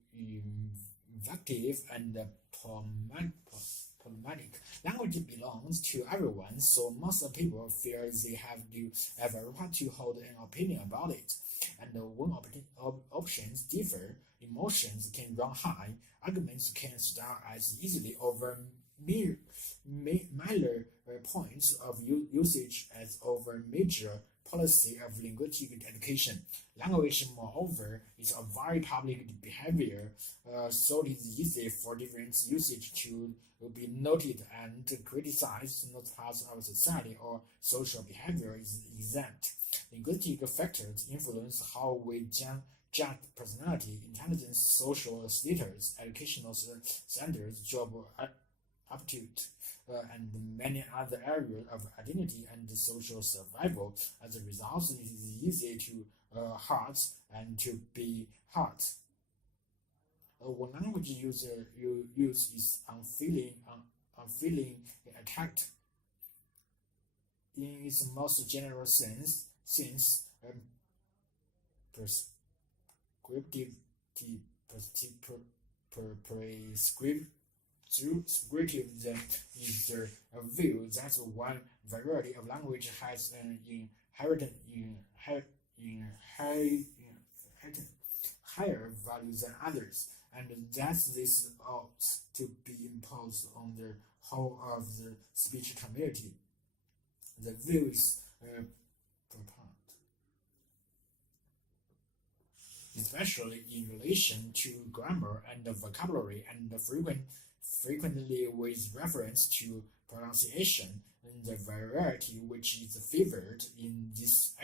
provocative and problematic. Language belongs to everyone, so most people feel they have to have a right to hold an opinion about it. And when options differ, emotions can run high, arguments can start as easily over minor points of usage as over major policy of linguistic education. Language, moreover, is a very public behavior, so it is easy for different usage to be noted and criticized. Not part of society or social behavior is exempt. Linguistic factors influence how we judge personality, intelligence, social status, educational standards, job aptitude, and many other areas of identity and social survival. As a result, it is easy to hurt and to be hurt. When language use is unfeeling attacked in its most general sense, since prescriptive then is the view that one variety of language has an inherent higher value than others, and that this ought to be imposed on the whole of the speech community. The view is profound, especially in relation to grammar and vocabulary, and frequently with reference to pronunciation. And the variety which is favored in these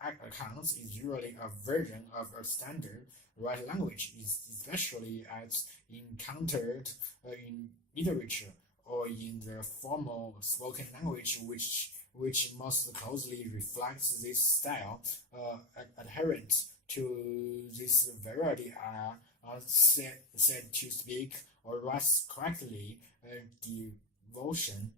accounts is usually a version of a standard right language, especially as encountered in literature or in the formal spoken language, which most closely reflects this style. Adherent to this variety are said to speak, or write correctly, division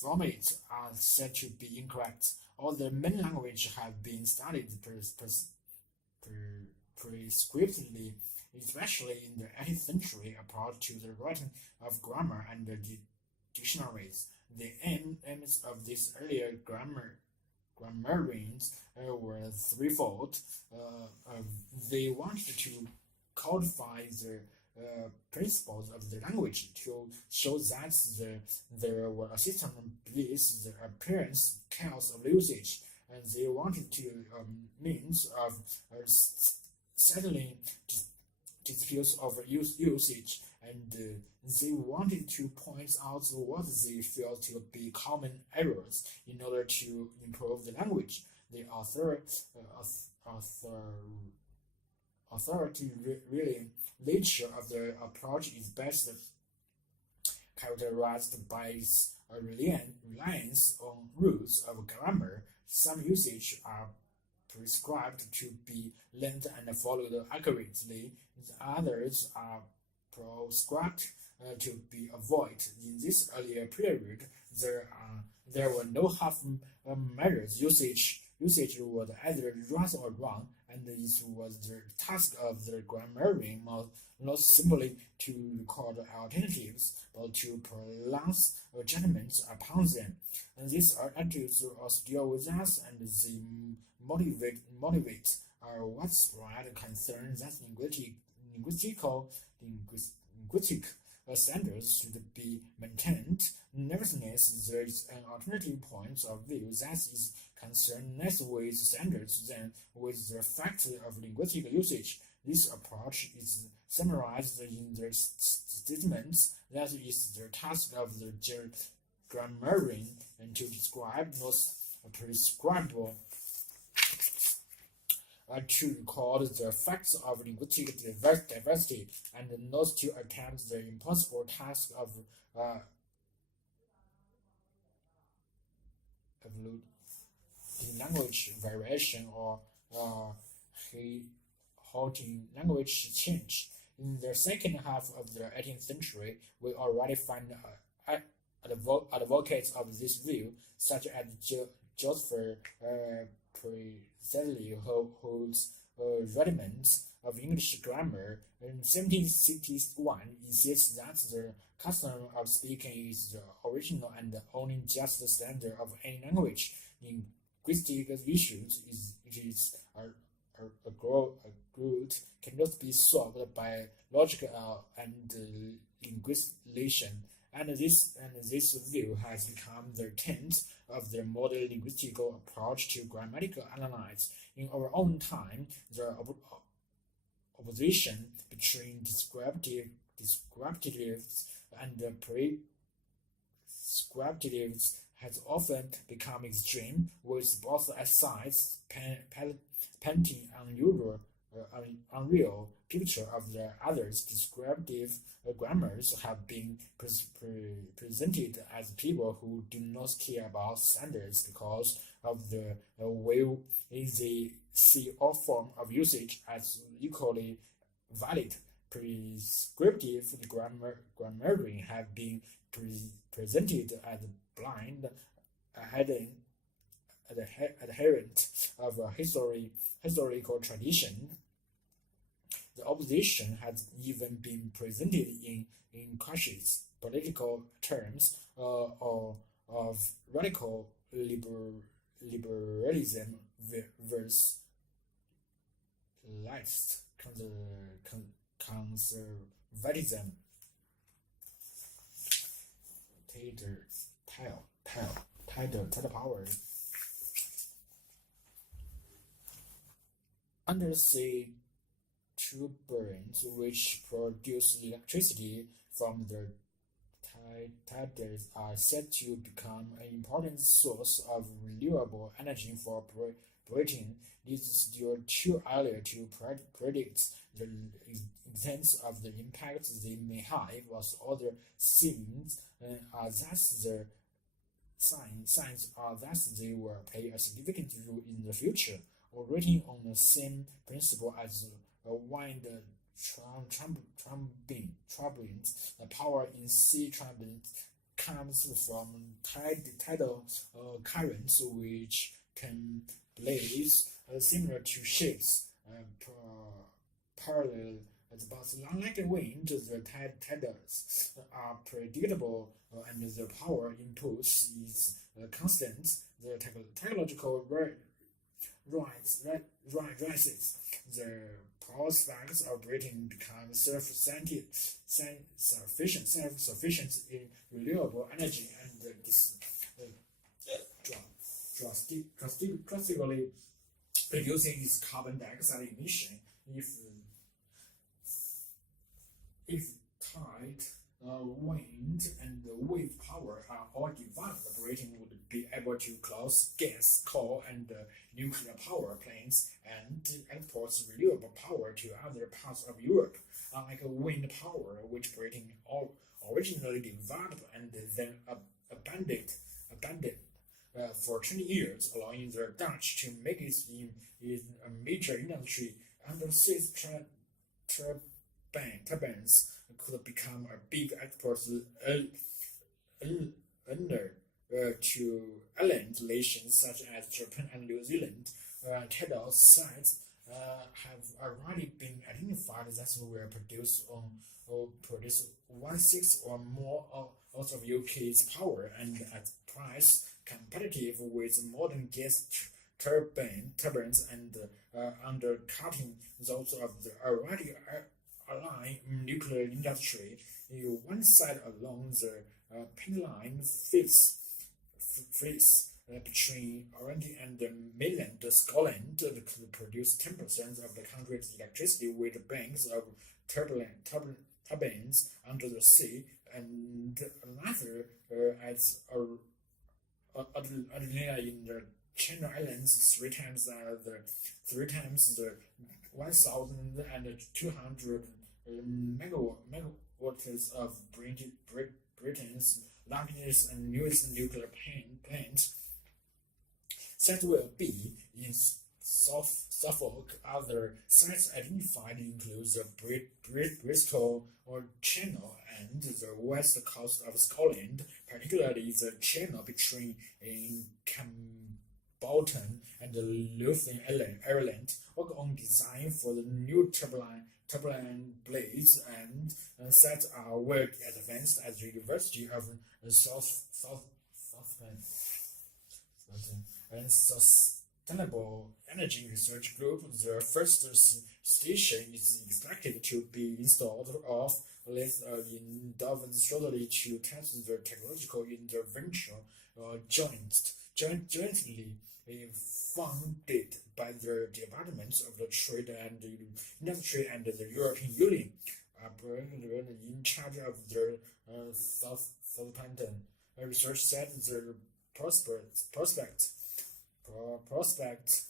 from it are said to be incorrect. All the main languages have been studied prescriptively, especially in the 18th century, approach to the writing of grammar and the dictionaries. The aims of these earlier grammarians were threefold. They wanted to codify the principles of the language to show that there were a system beneath the appearance chaos of usage, and they wanted to means of settling disputes over usage, and they wanted to point out what they felt to be common errors in order to improve the language. The authority nature of the approach is best characterized by its reliance on rules of grammar. Some usages are prescribed to be learned and followed accurately, others are prescribed to be avoided. In this earlier period, there were no half measures. Usage was either right or wrong, and it was the task of the grammarian not simply to record alternatives, but to pronounce judgments upon them. And these attitudes are still with us, and they motivate our widespread concern that linguistic standards should be maintained. Nevertheless, there is an alternative point of view that is concerned less with standards than with the fact of linguistic usage. This approach is summarized in the statement that it is the task of the grammarian and to describe those prescribable to record the facts of linguistic diversity, and not to attempt the impossible task of language variation or halting language change. In the second half of the 18th century, we already find advocates of this view, such as Joseph precisely holds rudiments of English grammar. In 1761, insists that the custom of speaking is the original and only just standard of any language. Linguistic issues a growth cannot be solved by logic and linguistician, and this view has become the tenets of the modern linguistic approach to grammatical analysis. In our own time, the opposition between descriptives and prescriptives has often become extreme, with both sides painting unreal picture of the others. Descriptive grammars have been presented as people who do not care about standards because of the way they see all form of usage as equally valid. Prescriptive grammarian have been presented as blind adherent of a historical tradition. The opposition has even been presented in cautious political terms or of radical liberalism versus laxist conservatism. Tidal power. Undersea turbines, which produce electricity from the tidals, are said to become an important source of renewable energy for Britain. It is still too early to predict the extent of the impact they may have. As other signs are that they will play a significant role in the future. Operating on the same principle as wind turbines, the power in sea turbines comes from tidal currents, which can blaze similar to ships parallel. But unlike wind, the tidals are predictable and the power impulse is constant. The technological rises, the prospects of Britain become self-sufficient in renewable energy and drastically reducing its carbon dioxide emission. If tide, wind, and wave power are all developed, Britain would be able to close gas, coal, and nuclear power plants and export renewable power to other parts of Europe. Unlike wind power, which Britain originally developed and then abandoned for 20 years, allowing the Dutch to make it in a major industry. Undersea turbines could become a big export to island nations such as Japan and New Zealand. Tidal sites have already been identified that will produce 1/6 or more out of UK's power, and at price competitive with modern gas turbines and undercutting those of the already aligned nuclear industry. One side along the Pennine fleece between Ireland and mainland Scotland could produce 10% of the country's electricity with banks of turbines under the sea, and another at in the Channel Islands, three times the 1,200 megawatts of Britain's largest and newest nuclear plant. That will be in Suffolk. Other sites identified include the Bristol Channel and the west coast of Scotland, particularly the channel between Bolton and Lothian Ireland work on design for the new turbine blades, and sets are well advanced at the University of Southern and Sustainable Energy Research Group. The first station is expected to be installed off late in Dublin shortly to test the technological intervention jointly funded by the Departments of the Trade and Industry and the European Union, in charge of the Southampton research said the prospect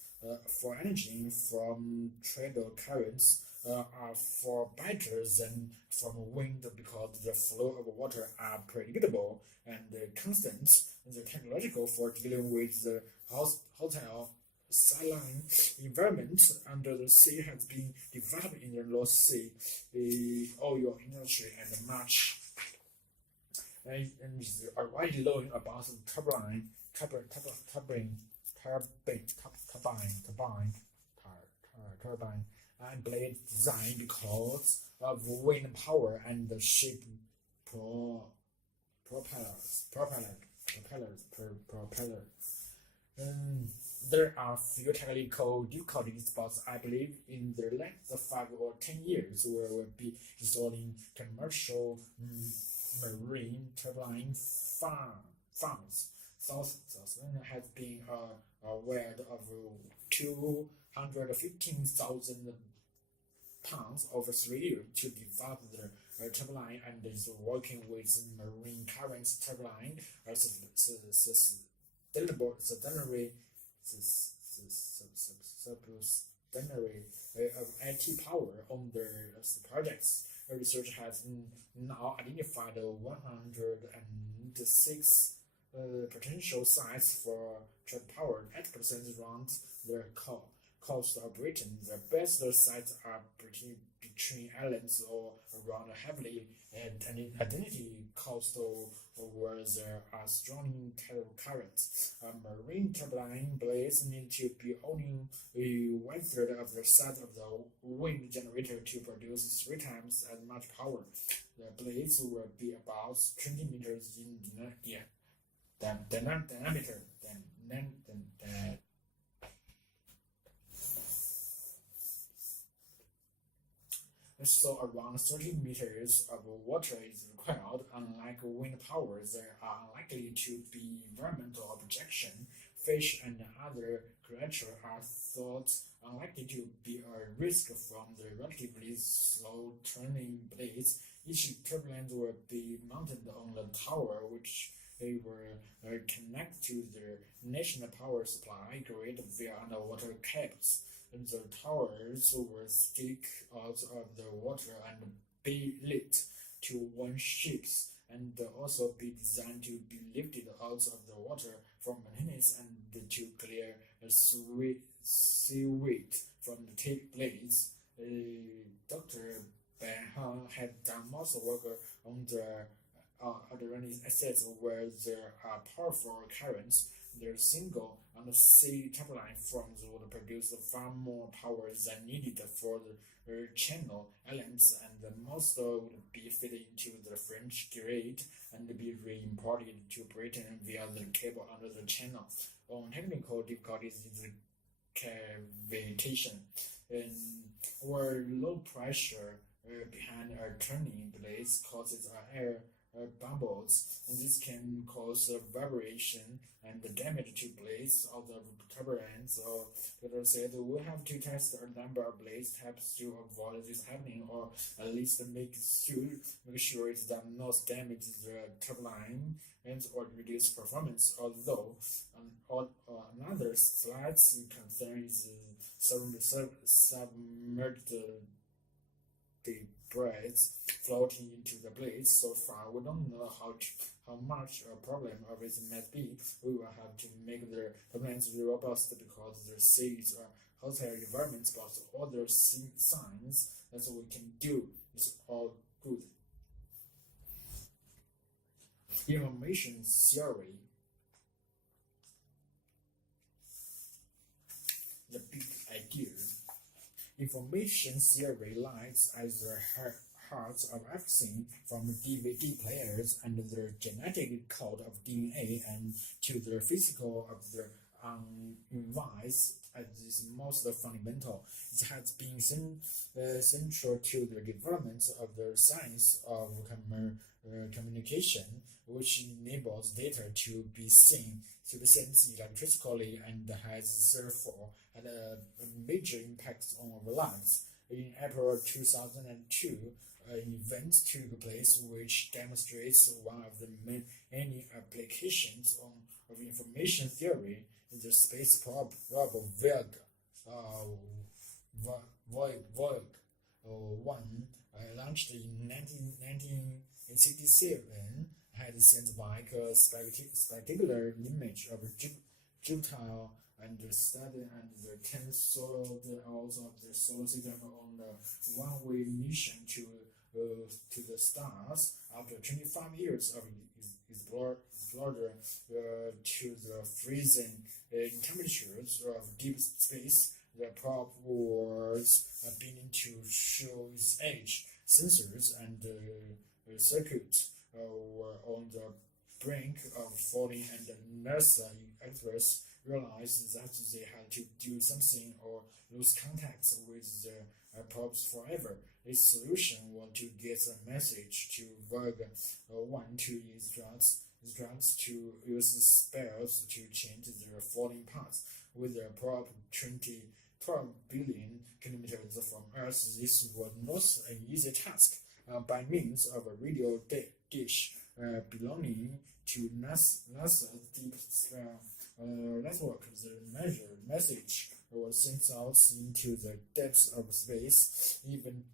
for energy from tidal currents are far better than from wind because the flow of water are predictable and constant. The technological for dealing with the hostile saline environment under the sea has been developed in the North Sea, the oil industry, and much and is already knowing about the turbine and blade design because of wind power and the ship propellers. There are few technical difficulties, but I believe in the next 5 or 10 years we will be installing commercial marine turbine farms. Southern has been aware of 215,000 pounds over 3 years to develop the turbine and is working with marine currents turbine subsidiary of IT Power on their projects. Research has now identified 106 potential sites for power. 80% around the coast of Britain. The best sites are between islands or around heavily identity coastal where there are strong tidal currents. Marine turbine blades need to be only 1/3 of the size of the wind generator to produce 3 times as much power. The blades will be about 20 meters in diameter. So around 30 meters of water is required. Unlike wind power, there are unlikely to be environmental objection. Fish and other creatures are thought unlikely to be a risk from the relatively slow turning blades. Each turbine will be mounted on the tower, which they will connect to the national power supply grid via underwater cables. And the towers will stick out of the water and be lit to one ships, and also be designed to be lifted out of the water from maintenance and to clear seaweed from the tail blades. Dr. Ben Hahn had done most work on the underlying assets where there are powerful currents. The single undersea turbine farms would produce far more power than needed for the Channel Islands, and most would be fed into the French grid and be re-imported to Britain via the cable under the channel. On technical difficulties is cavitation, where low pressure behind a turning blades causes air bubbles, and this can cause vibration and damage to blades of the turbines. So Peter said we have to test a number of blades types to avoid this happening, or at least make sure it does not damage the turbine and or reduce performance. Although another slight concern is submerged debris floating into the blades. So far, we don't know how much a problem of it might be. We will have to make the turbines robust because the seas are hostile environments, but other signs that we can do is all good. Information theory. the big idea. Information theory lies at the heart of everything from DVD players and the genetic code of DNA and to the physical of the device as is most fundamental. It has been central to the development of the science of communication, which enables data to be sent electrically and has therefore had a major impact on our lives. In April 2002, an event took place which demonstrates one of the many applications of information theory in the space probe Voyager 1, launched in 1967, had sent back a spectacular image of Jupiter and Saturn and the 10 solar hours of the solar system on a one-way mission to the stars. After 25 years of exposure to the freezing temperatures of deep space, the probe was beginning to show its age. Sensors and circuits were on the brink of falling, and NASA experts realized that they had to do something or lose contact with the probes forever. Its solution was to get a message to Voyager 1 to instructs to use spells to change their falling path. With the probe 12 billion kilometers from Earth, this was not an easy task. By means of a radio dish belonging to NASA's deep space network, the measured message was sent out into the depths of space. Even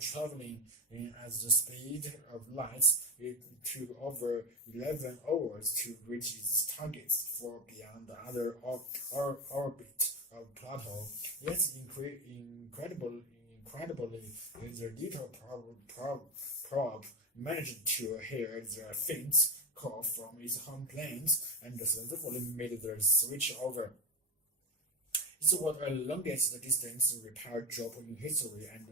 traveling at the speed of light, it took over 11 hours to reach its targets far beyond the other orbit of Pluto. Yet incredibly, the little probe managed to hear the faint call from its home planet and successfully made the switch over. It was the longest distance repair job in history and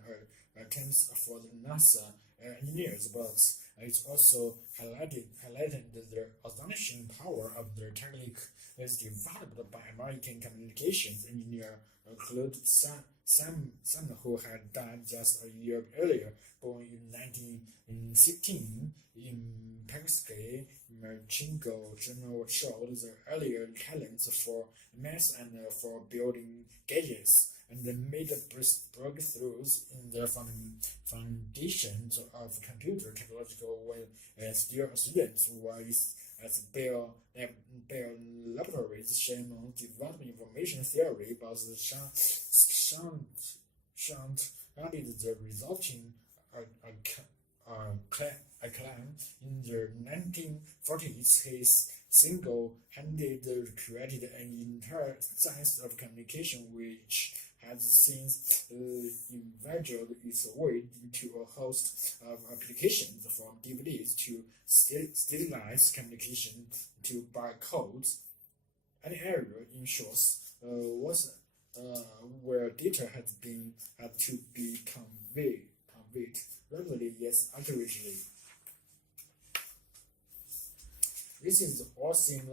attempts for the NASA engineers, but it also highlighted the astonishing power of the technique as developed by American communications engineer Claude Sam, who had died just a year earlier. Born in 1916 in Pakistan, Merchingo Journal showed the earlier talents for math and for building gadgets, and made breakthroughs in the foundations of computer technology when still a student was at Bell Laboratories. Shannon developed information theory, but shunned the resulting acclaim. In the 1940s, he single-handedly created an entire science of communication which has since invaded its way into a host of applications, from DVDs to stylized communication to barcodes. An area, in short, was where data had to be conveyed rapidly yet accurately. This is all seem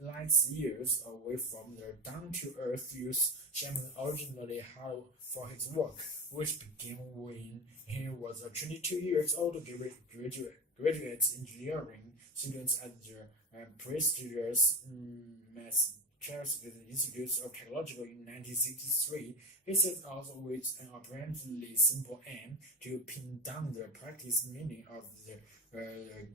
light years away from the down-to-earth use Shannon originally had for his work, which began when he was a 22 years old graduate engineering student at the prestigious Massachusetts Institute of Technology in 1963. He set out with an apparently simple aim to pin down the practice meaning of the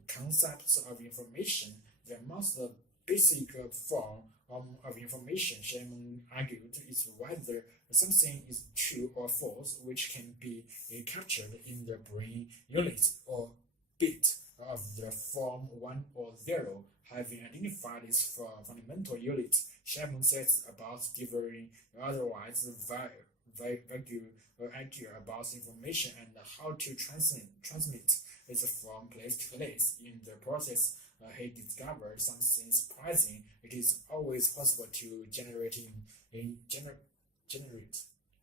concepts of information. The most basic form of information, Shannon argued, is whether something is true or false, which can be captured in the brain unit or bit of the form 1 or 0. Having identified its fundamental units, Shannon sets about delivering otherwise vague idea about information and how to transmit it from place to place. In the process, he discovered something surprising. It is always possible to generate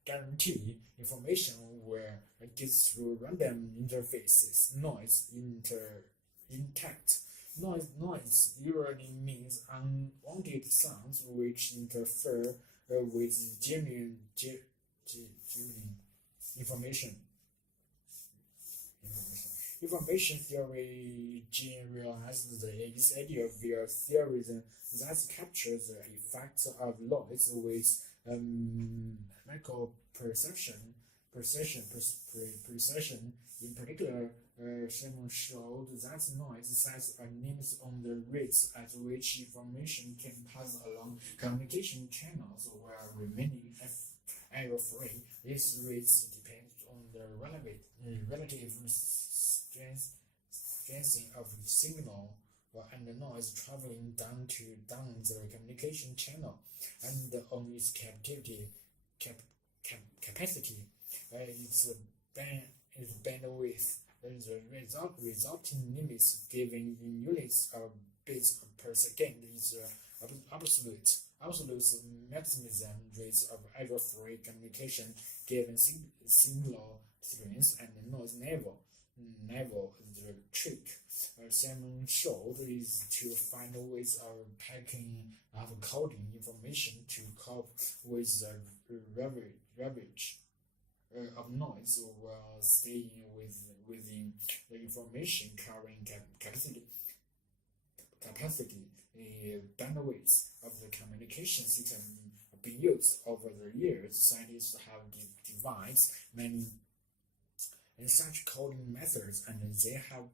guarantee information where it gets through random interfaces. Intact. Noise usually means unwanted sounds which interfere with genuine information. Information theory generalizes this idea via theorism that captures the effects of noise with micro-precision. In particular, Simon showed that noise sets a limit on the rates at which information can pass along communication channels while remaining error-free. These rates depend on the relative strength of the signal and the noise traveling down the communication channel, and on its capacity, its bandwidth. The resulting limits given in units of bits per second is absolute maximum rates of error-free communication given signal strength and noise level. The trick Simon showed is to find ways of coding information to cope with the ravage of noise while staying within the information carrying capacity. The bandwidth of the communication system have been used over the years. Scientists have devised many such coding methods, and they have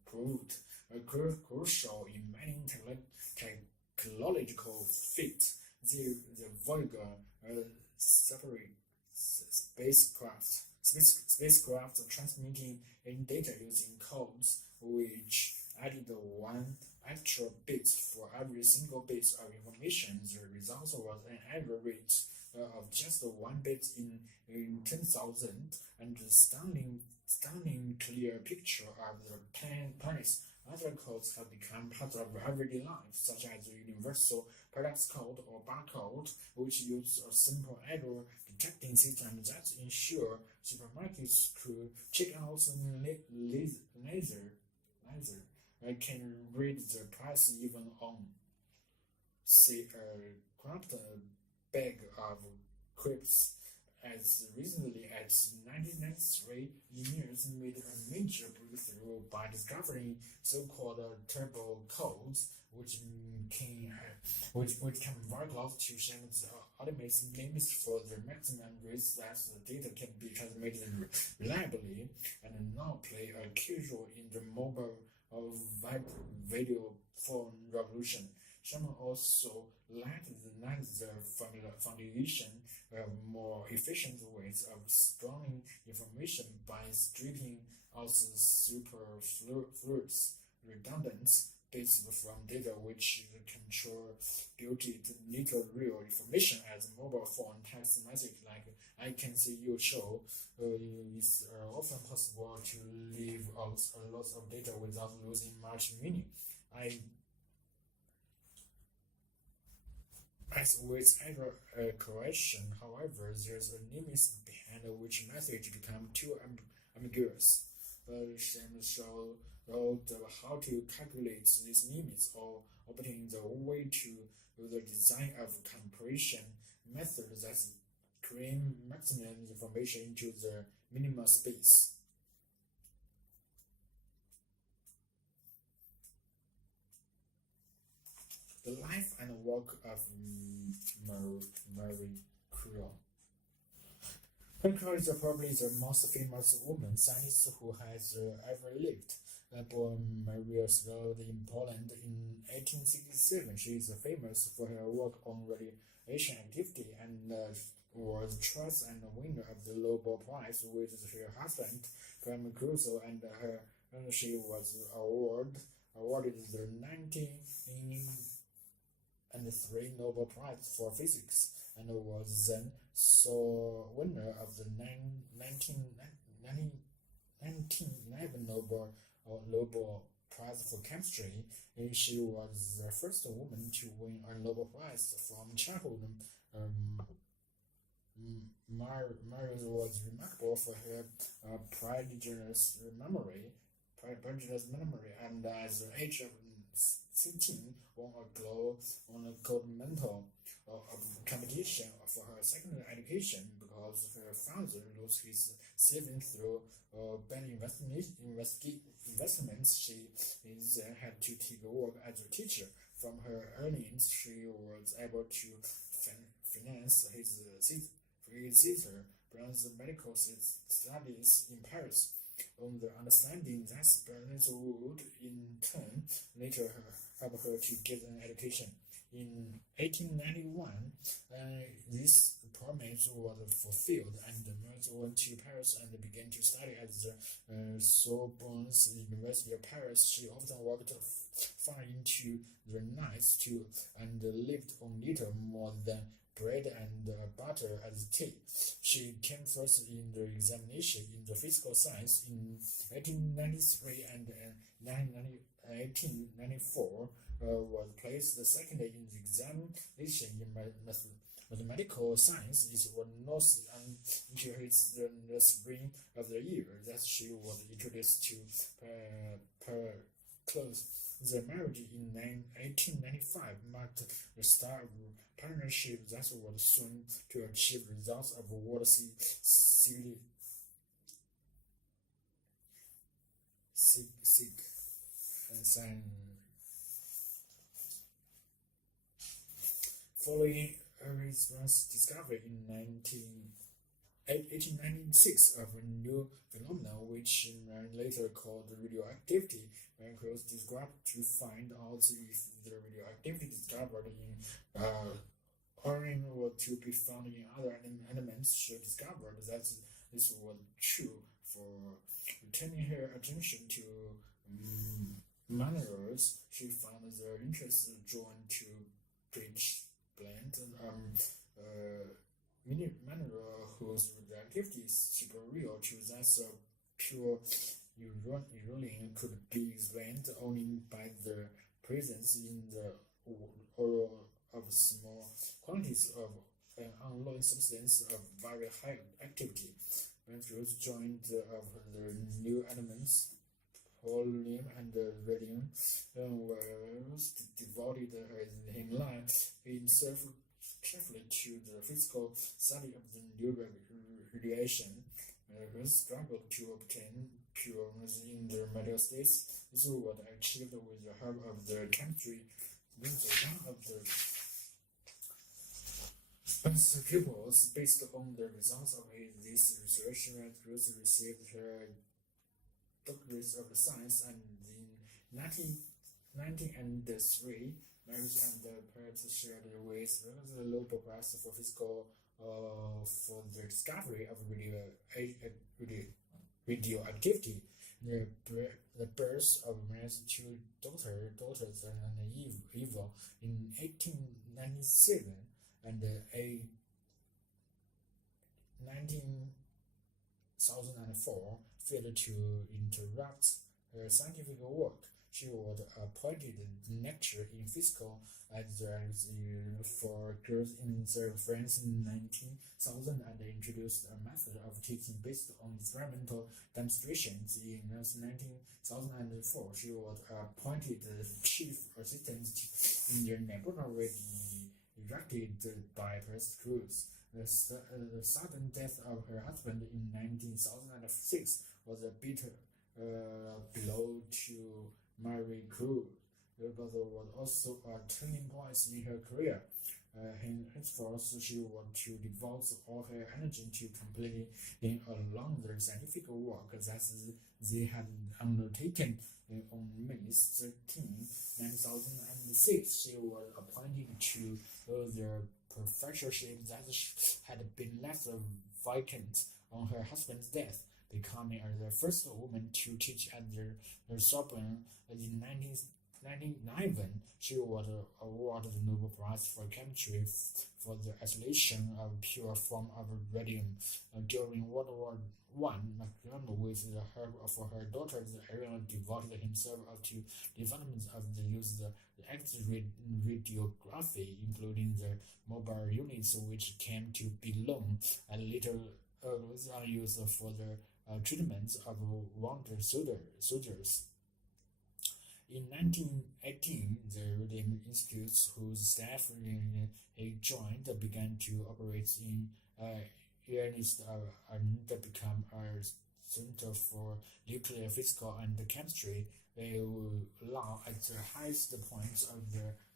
proved crucial in many technological feats. The Voyager spacecraft transmitting in data using codes which added one extra bit for every single bit of information. The result was an error rate of just 1 bit in 10,000, and a stunning clear picture of the planets. Other codes have become part of everyday life, such as the universal products code or barcode, which use a simple error detecting system that ensure supermarkets could check out laser can read the price even on, say, a craft bag of crepes. As recently as 1993, engineers made a major breakthrough by discovering so-called turbo codes, which came very close to Simon's ultimate limits for the maximum rates that the data can be transmitted reliably, and now play a key role in the mobile video phone revolution. Simon also laid the foundation of more efficient ways of storing information by stripping out superfluous redundant bits from data which contributed little real information. As a mobile phone text message like "I can see you" show, it's often possible to leave out a lot of data without losing much meaning. As with error correction, however, there's a limit behind which message become too ambiguous. Simon showed how to calculate these limits, or obtain the way to the design of compression methods that cram maximum information into the minimal space. The life and work of Marie Curie. Marie Curie is probably the most famous woman scientist who has ever lived. Born Maria Curie in Poland in 1867, she is famous for her work on radiation activity and was chosen and winner of the Nobel Prize with her husband, Prime Crusoe, and she was awarded the 1903 Nobel Prize for Physics, and was then winner of the 1911 Nobel Prize for Chemistry. She was the first woman to win a Nobel Prize from childhood Mary was remarkable for her prodigious memory, and at the age of 16, won a gold medal of competition for her secondary education because her father lost his savings through bad investments. She then had to take work as a teacher. From her earnings, she was able to finance his sister Brown's medical studies in Paris, on the understanding that Burns would in turn later help her to get an education. In 1891, this promise was fulfilled, and Burns went to Paris and began to study at the Sorbonne University of Paris. She often worked far into the night and lived on little more than bread and butter as tea. She came first in the examination in the physical science in 1893 and 1894 was placed second in the examination in mathematical science. It was not until the spring of the year that she was introduced to clothes. The marriage in 1895 marked the start of a partnership that was soon to achieve results of world following Ericsson's discovery in 1896 of a new phenomenon which later called radioactivity. Micros described to find out if the radioactivity discovered in urine were to be found in other elements. She discovered that this was true. For turning her attention to minerals, she found their interest drawn to pitch blend mineral whose radioactivity is superior to that of pure uranium could be explained only by the presence in the aura of small quantities of an unknown substance of very high activity. Minerals joined of the new elements, polonium and radium, were devoted in life himself carefully to the physical study of the new radiation. He struggled to obtain pureness in the metal states. This was achieved with the help of the chemistry. One of the pupils, based on the results of this research, Cruz received her doctorate of science, and in 1903, Marriage and parents shared with the Nobel Prize for physical for the discovery of radioactivity. The birth of Mary's two daughters and Eva in 1897 and 1904 failed to interrupt her scientific work. She was appointed lecturer in physical at the for girls in France in 19,000 and introduced a method of teaching based on experimental demonstrations. In 1904, she was appointed chief assistant in the laboratory directed by Press Cruz. The sudden death of her husband in 1906 was a bitter blow to Marie Cruz, but was also a turning point in her career. Henceforth, she wanted to devote all her energy to completing along the scientific work that they had undertaken. On May 13, 2006, she was appointed to the professorship that had been left vacant on her husband's death, becoming the first woman to teach at the Sorbonne in 1911, she was awarded the Nobel Prize for Chemistry for the isolation of pure form of radium. During World War I, McDermott, with the help of her daughter Erin, devoted himself to development of the use of X-ray radiography, including the mobile units, which came to be known and later was used for the treatment of wounded soldiers. In 1918, the Radium Institute, whose staff he joined, began to operate in earnest and become a center for nuclear physics and chemistry. Now at the highest point of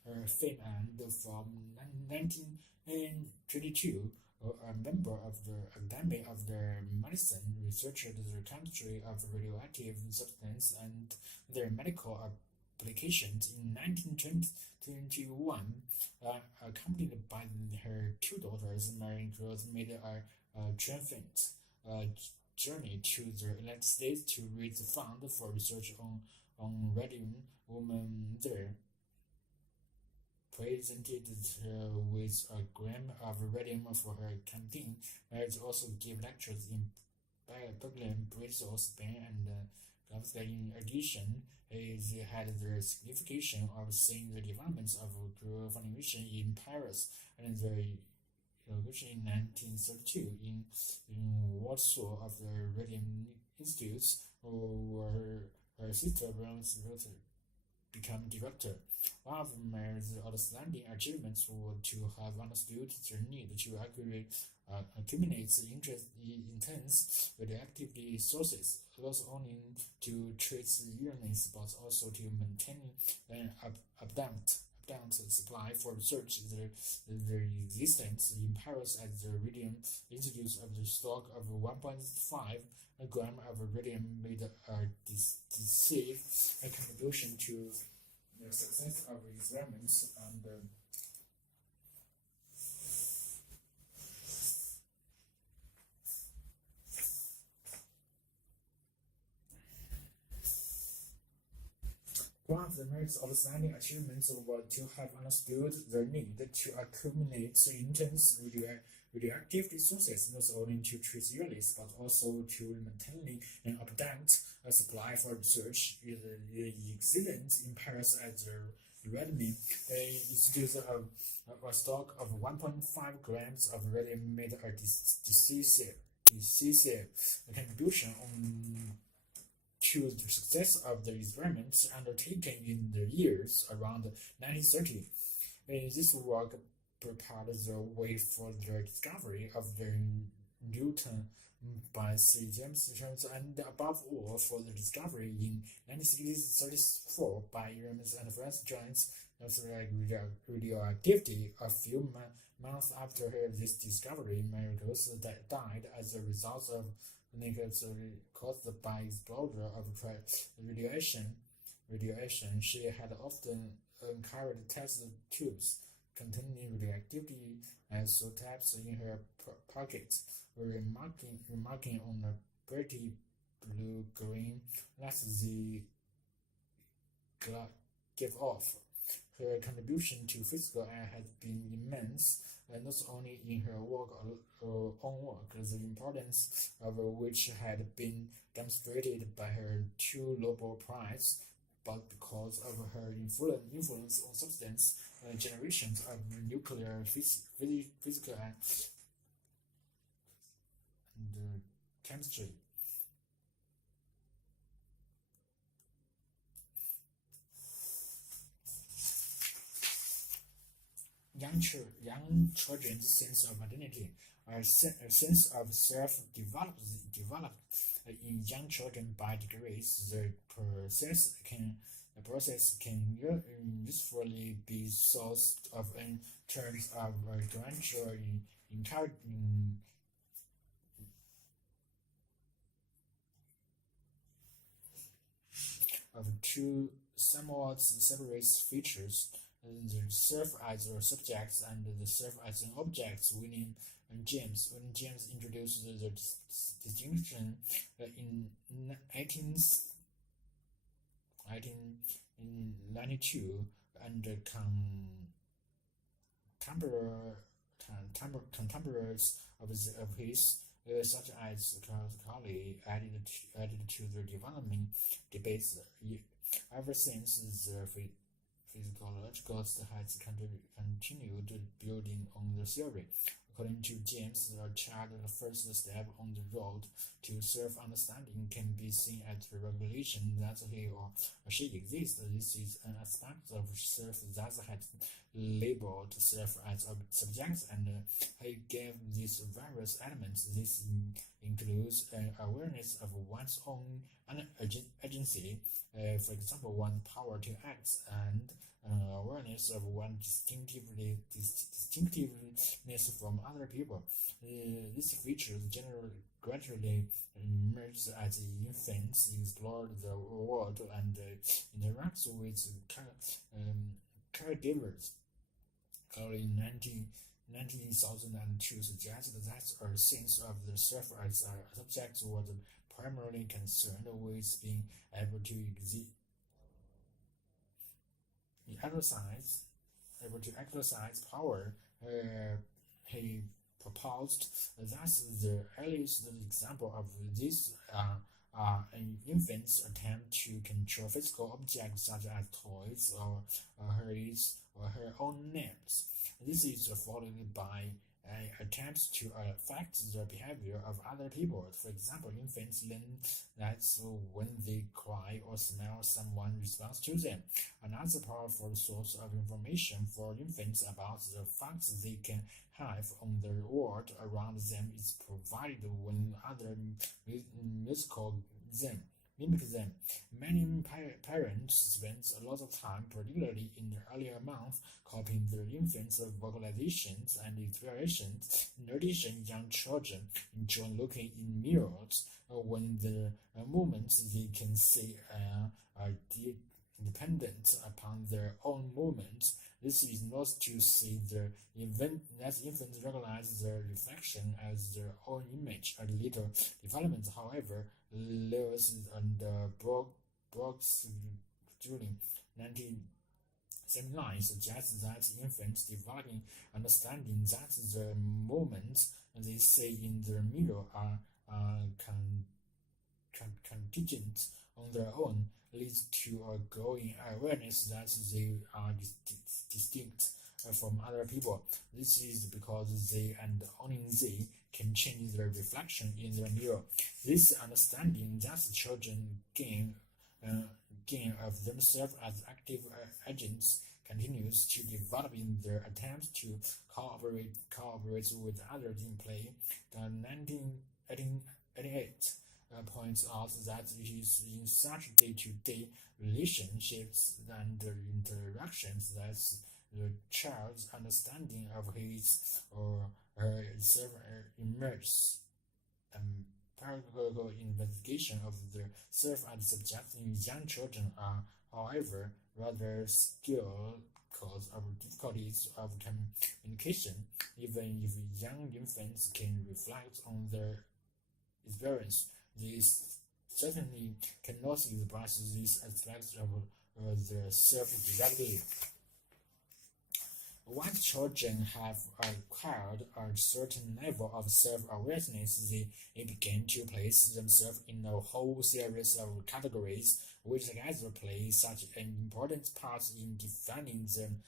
her fame, and from 1922, a member of the Academy of the Medicine, researched the chemistry of radioactive substances and their medical applications. In 1921, accompanied by her two daughters, Mary Rose made a triumphant journey to the United States to raise funds for research on radium. Women there presented with a gram of radium for her campaign. Mary also gave lectures in Berlin, Brussels, Spain, and Glasgow. In addition, it had the signification of seeing the developments of formulation in Paris and the inauguration in 1932 in Warsaw of the Radium Institute, where her sister Rose became director. One of Mary's outstanding achievements was to have understood the need to accurately accumulate intense radioactivity sources, not only to treat illness but also to maintain an abundant supply for research. The existence in Paris at the Radium Institute of the stock of 1.5 gram of radium made a decisive contribution to the success of experiments and one of the most outstanding achievements was to have understood the need to accumulate intense radioactive resources, not only to treat illness but also to maintain an abundant supply for research. The existence in Paris at the Radium Institute of a stock of 1.5 grams of radium made a decisive contribution to the success of the experiments undertaken in the years around 1930. This work prepared the way for the discovery of the Newton by Sir James and above all for the discovery in 1934 by Remus and Francis Jones of radioactivity. A few months after this discovery, Mary Rose died as a result of caused by exposure of radiation. She had often carried test tubes containing radioactivity isotopes in her pocket, remarking on a pretty blue-green that they gave off. Her contribution to physics has been immense, not only in her own work, the importance of which had been demonstrated by her two Nobel Prizes, but because of her influence on substance generations of nuclear physics and chemistry. Young children's sense of identity, a sense of self developed in young children by degrees. The process can usefully be thought of in terms of gradual encouraging of two somewhat separate features: the self as a subject and the self as an object. William James introduced the distinction in 1992, and contemporaries of his, such as Colley, added to the development debates. Ever since, the physiological has continued building on the theory. According to James, the child's first step on the road to self-understanding can be seen as the revelation that he or she exists. This is an aspect of self that has labeled self as a subject, and he gave these various elements. This includes an awareness of one's own agency, for example, one's power to act, and awareness of one's distinctiveness from other people. These features gradually emerge as infants explore the world and interact with caregivers. In 2002 suggested that a sense of the self as a subject was primarily concerned with being able to exercise power. He proposed that the earliest example of this an infant's attempt to control physical objects such as toys or her own names. This is followed by attempts to affect the behavior of other people. For example, infants learn that when they cry or smell, someone responds to them. Another powerful source of information for infants about the facts they can have on the world around them is provided when other mimic them. Many parents spend a lot of time, particularly in the earlier months, copying their infants' vocalizations and expressions. In addition, young children enjoy looking in mirrors when the movements they can see are dependent upon their own movements. This is not to say that infants recognize their reflection as their own image. A little development, however, Lewis and Brooks during 1979 suggests that infants developing understanding that the movements they see in the mirror are contingent on their own leads to a growing awareness that they are distinct from other people. This is because they and only they can change their reflection in the mirror. This understanding that children gain of themselves as active agents continues to develop in their attempts to cooperate with others in play. The 1988 points out that it is in such day-to-day relationships and interactions that the child's understanding of his or her self emerges. Empirical investigation of the self and subject in young children are, however, rather skilled because of difficulties of communication. Even if young infants can reflect on their experience, they certainly cannot express these aspects of the self directly. Once children have acquired a certain level of self-awareness, they begin to place themselves in a whole series of categories, which together play such an important part in defining them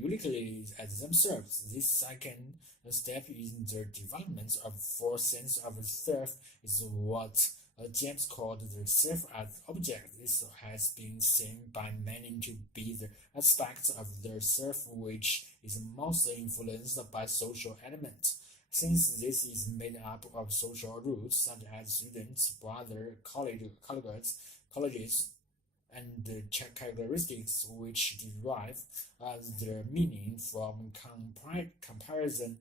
uniquely as themselves. This second step in the development of full sense of self is what James called the self as object. This has been seen by many to be the aspect of the self which is most influenced by social elements. Since this is made up of social rules such as students, brothers, colleges, and characteristics which derive their meaning from comparison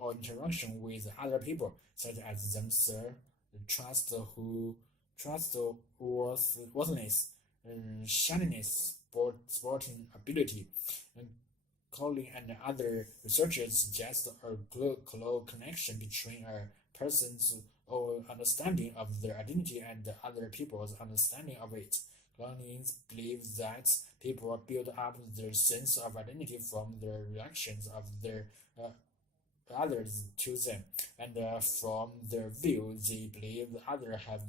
or interaction with other people, such as themselves, trustworthiness, shininess, sporting ability. Colley and other researchers suggest a close connection between a person's understanding of their identity and other people's understanding of it. Learnings believe that people build up their sense of identity from the reactions of their others to them, and from their view, they believe others have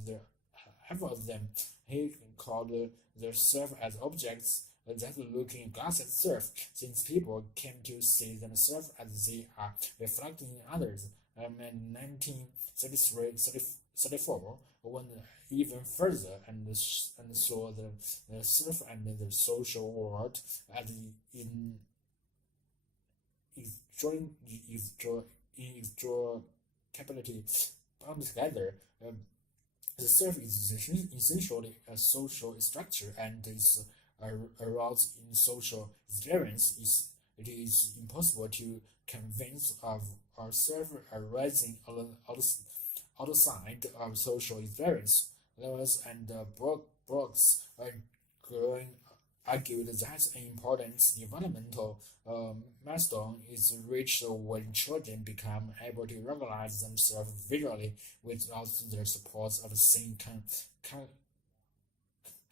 of them. He called the self as objects that look in glass at self, since people came to see themselves as they are reflecting in others. In 1934, went even further and saw the self and the social world as in inextricably bound together. The self is essentially a social structure and is aroused in social experience. It is impossible to convince of ourselves arising outside of social experience. Lewis and Brooks argued that an important developmental milestone is reached when children become able to recognize themselves visually without the support of seeing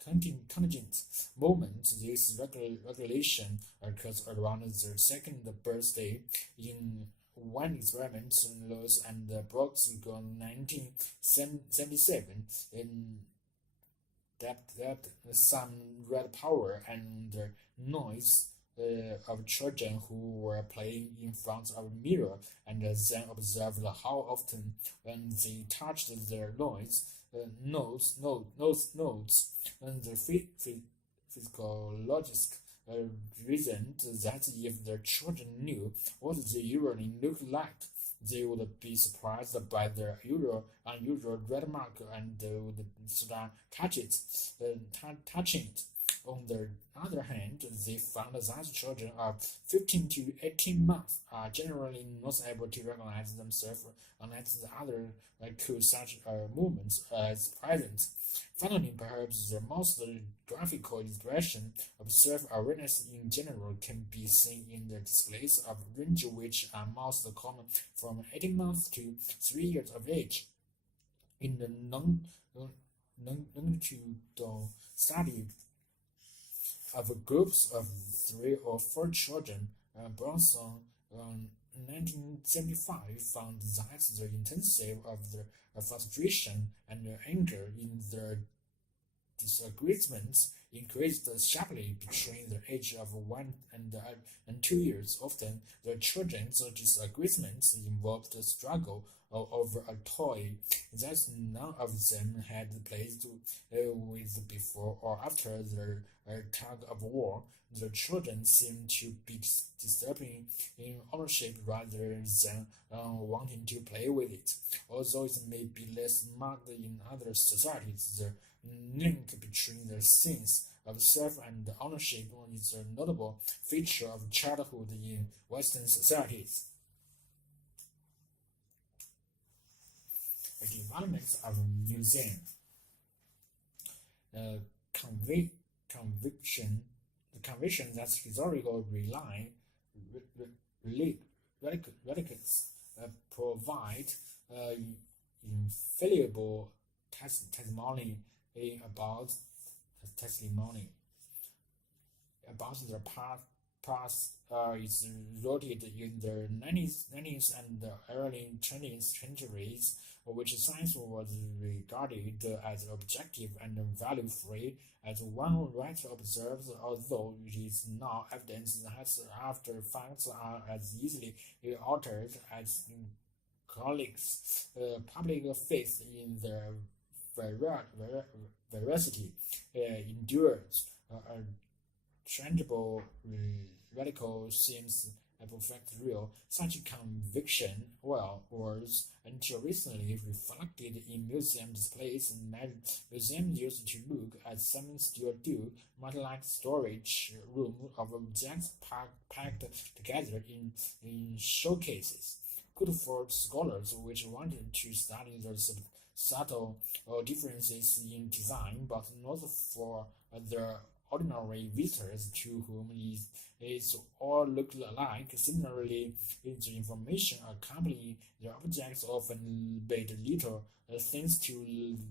contingent moment. This regulation occurs around their second birthday. In one experiment, Lewis and Brooks in 1977, in that some red power and noise of children who were playing in front of a mirror, and then observed how often when they touched their notes, and the physiologist reasoned that if the children knew what they usually looked like, they would be surprised by their unusual red mark and would start touching it. On the other hand, they found that children of 15 to 18 months are generally not able to recognize themselves unless the other cue such movements as present. Finally, perhaps the most graphical expression of self-awareness in general can be seen in the displays of range which are most common from 18 months to 3 years of age. In the longitudinal study of groups of 3 or 4 children, Bronson 1975 found that the intensity of the frustration and anger in their disagreements increased sharply between the age of 1 and 2 years. Often, the children's disagreements involved a struggle over a toy that none of them had played with before or after their tug of war. The children seem to be disturbing in ownership rather than wanting to play with it. Although it may be less marked in other societies, the link between the sense of self and ownership is a notable feature of childhood in Western societies. The development of a museum. The conviction that historical relics provide infallible testimony about the past is rooted in the 19th and early 20th centuries, which science was regarded as objective and value-free. As one writer observes, although it is now evidence that after facts are as easily altered as colleagues, public faith in their veracity endures. A tangible radical seems a perfect real. Such conviction was until recently reflected in museum displays, and museums used to look at some still do, much like storage room of objects packed together in showcases. Good for scholars which wanted to study the subtle differences in design, but not for the ordinary visitors to whom it all looked alike. Similarly, the information accompanying the objects often made little thanks to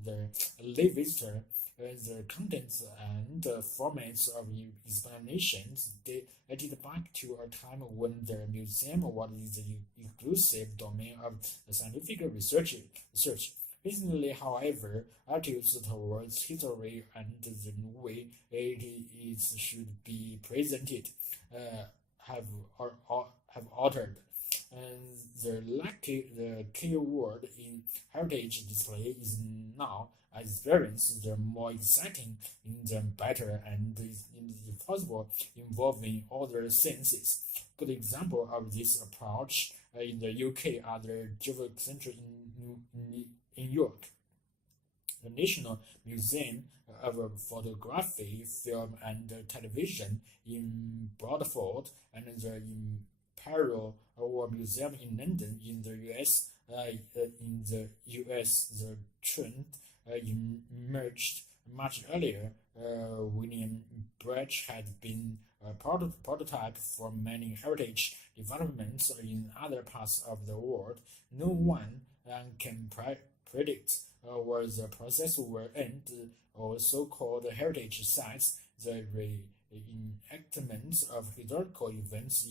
the lay visitor. the contents and formats of explanations date back to a time when the museum was the exclusive domain of scientific research. Recently, however, attitudes towards history and the way it is should be presented have altered. And the key word in heritage display is now experience. The more exciting, the better, and if possible, involving other senses. Good example of this approach in the UK are the Jewel Center in York, the National Museum of Photography, Film and Television in Bradford, and the Imperial War Museum in London in the US. The trend emerged much earlier. William Birch had been a prototype for many heritage developments in other parts of the world. No one can predict where the process will end, or so-called heritage sites. The reenactment of historical events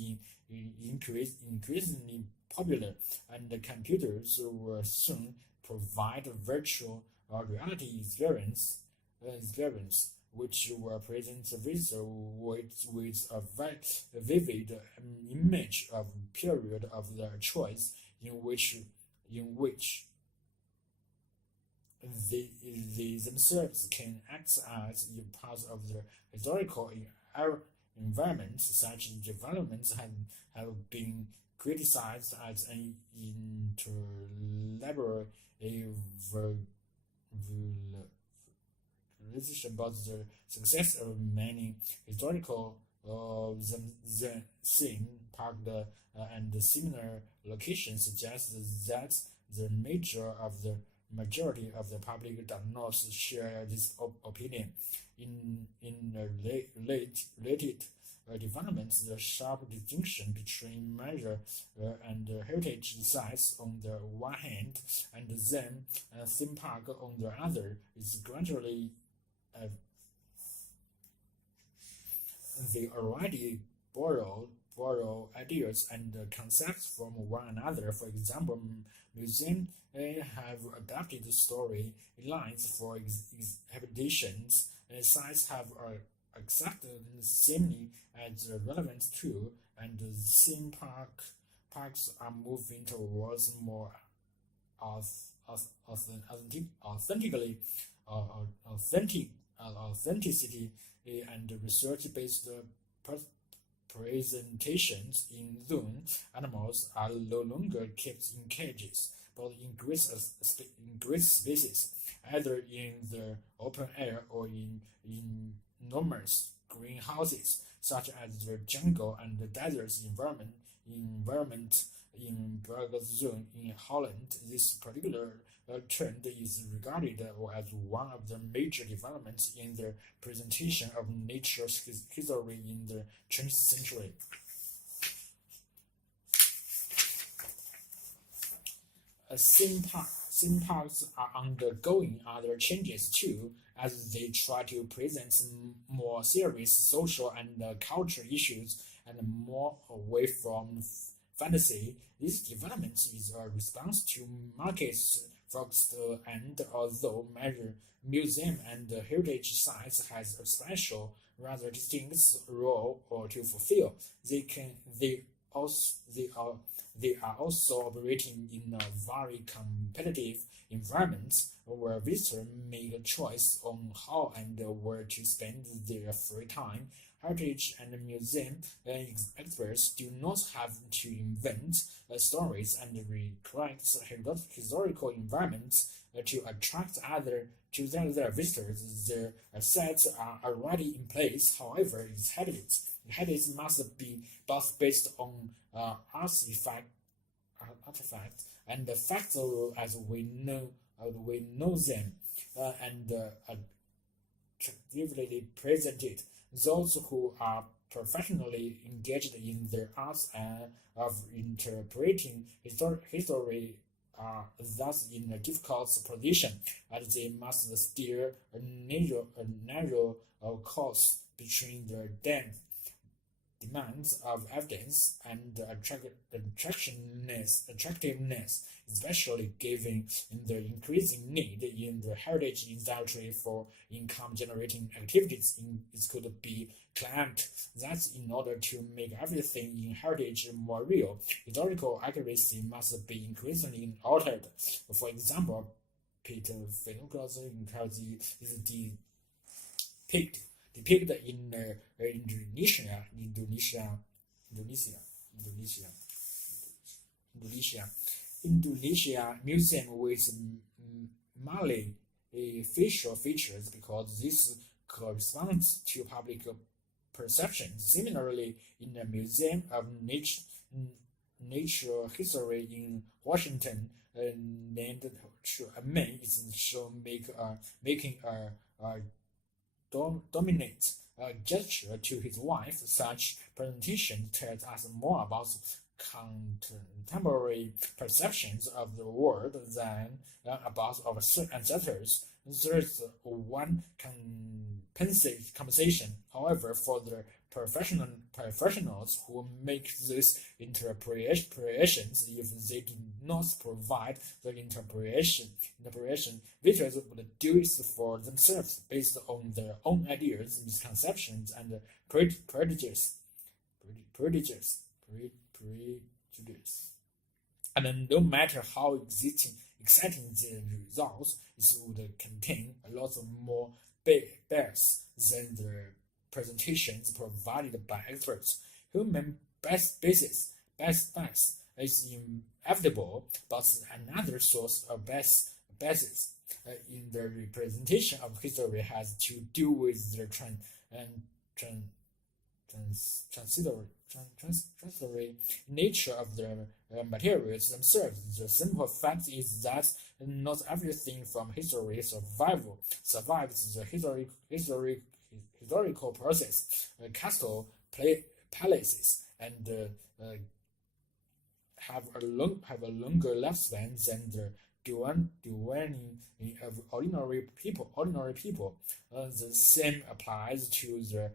increasingly popular, and the computers will soon provide virtual reality experience, which will present the visitor with a vivid image of period of their choice in which they themselves can act as part of the historical environment. Such developments have been criticized as an interlibrary realization about the success of many historical the theme park and similar locations suggest that the majority of the public does not share this opinion. In related developments, the sharp distinction between major and heritage sites on the one hand, and then theme park on the other, is gradually they already borrow ideas and concepts from one another. For example, museums have adapted story lines for exhibitions. Sites have accepted seemingly as relevant too, and theme parks are moving towards more authenticity and research-based presentations. In Zoom, animals are no longer kept in cages, but in great spaces, either in the open air or in enormous greenhouses, such as the jungle and the desert environment in Bergzone in Holland. This particular trend is regarded as one of the major developments in the presentation of nature's history in the 20th century. Theme parks are undergoing other changes too, as they try to present more serious social and cultural issues and more away from fantasy. This development is a response to markets focused, and although major museum and heritage sites has a special, rather distinct role or to fulfill, they are also operating in a very competitive environment where visitors make a choice on how and where to spend their free time. Heritage and museum experts do not have to invent stories and recreate historical environments to attract their visitors. Their sets are already in place. However, its habits must be both based on artifacts and the facts as we know them, and attractively presented. Those who are professionally engaged in the arts of interpreting history are thus in a difficult position, as they must steer a narrow course between the demands of evidence and attractiveness, especially given the increasing need in the heritage industry for income-generating activities. It could be claimed that in order to make everything in heritage more real, historical accuracy must be increasingly altered. For example, Peter Phenographs is depicted in Indonesia museum with Malay facial features because this corresponds to public perception. Similarly, in the Museum of Natural History in Washington, named a man is shown making a dominant gesture to his wife. Such presentation tells us more about contemporary perceptions of the world than about our ancestors. There is one compensation, however, for the professionals who make these interpretations. If they did not provide the interpretation, visitors would do it for themselves based on their own ideas, misconceptions, and prejudice. And no matter how exciting the results, it would contain a lot more bias than the presentations provided by experts. Human bias is inevitable, but another source of biases in the representation of history has to do with the transitory nature of the materials themselves. The simple fact is that not everything from history survives the historical process. Castle palaces and have a longer lifespan than the dwelling of ordinary people. The same applies to the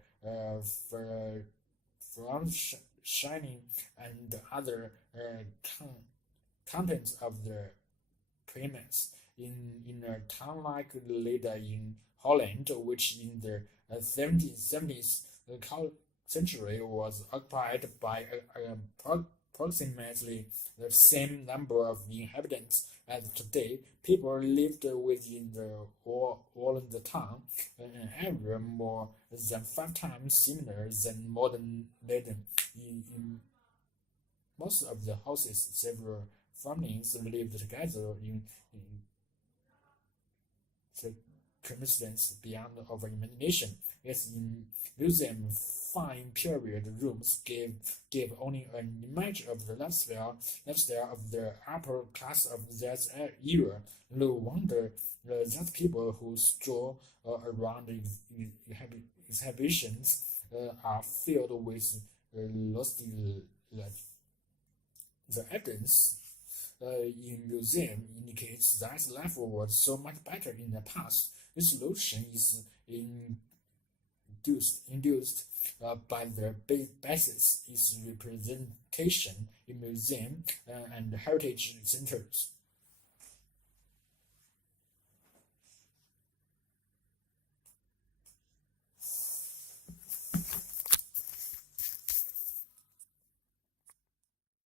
front shining and other contents of the premise. In a town like Leda in Holland, which in the 70th century was occupied by approximately the same number of inhabitants as today, people lived within the wall of the town, an area more than 5 times similar than modern Leyden. In most of the houses, several families lived together in circumstances beyond our imagination. As in museum, fine period rooms gave only an image of the lifestyle of the upper class of that era. No wonder that people who stroll around exhibitions are filled with nostalgia. The evidence in museum indicates that life was so much better in the past. This notion is induced by the basis is representation in museum and heritage centers.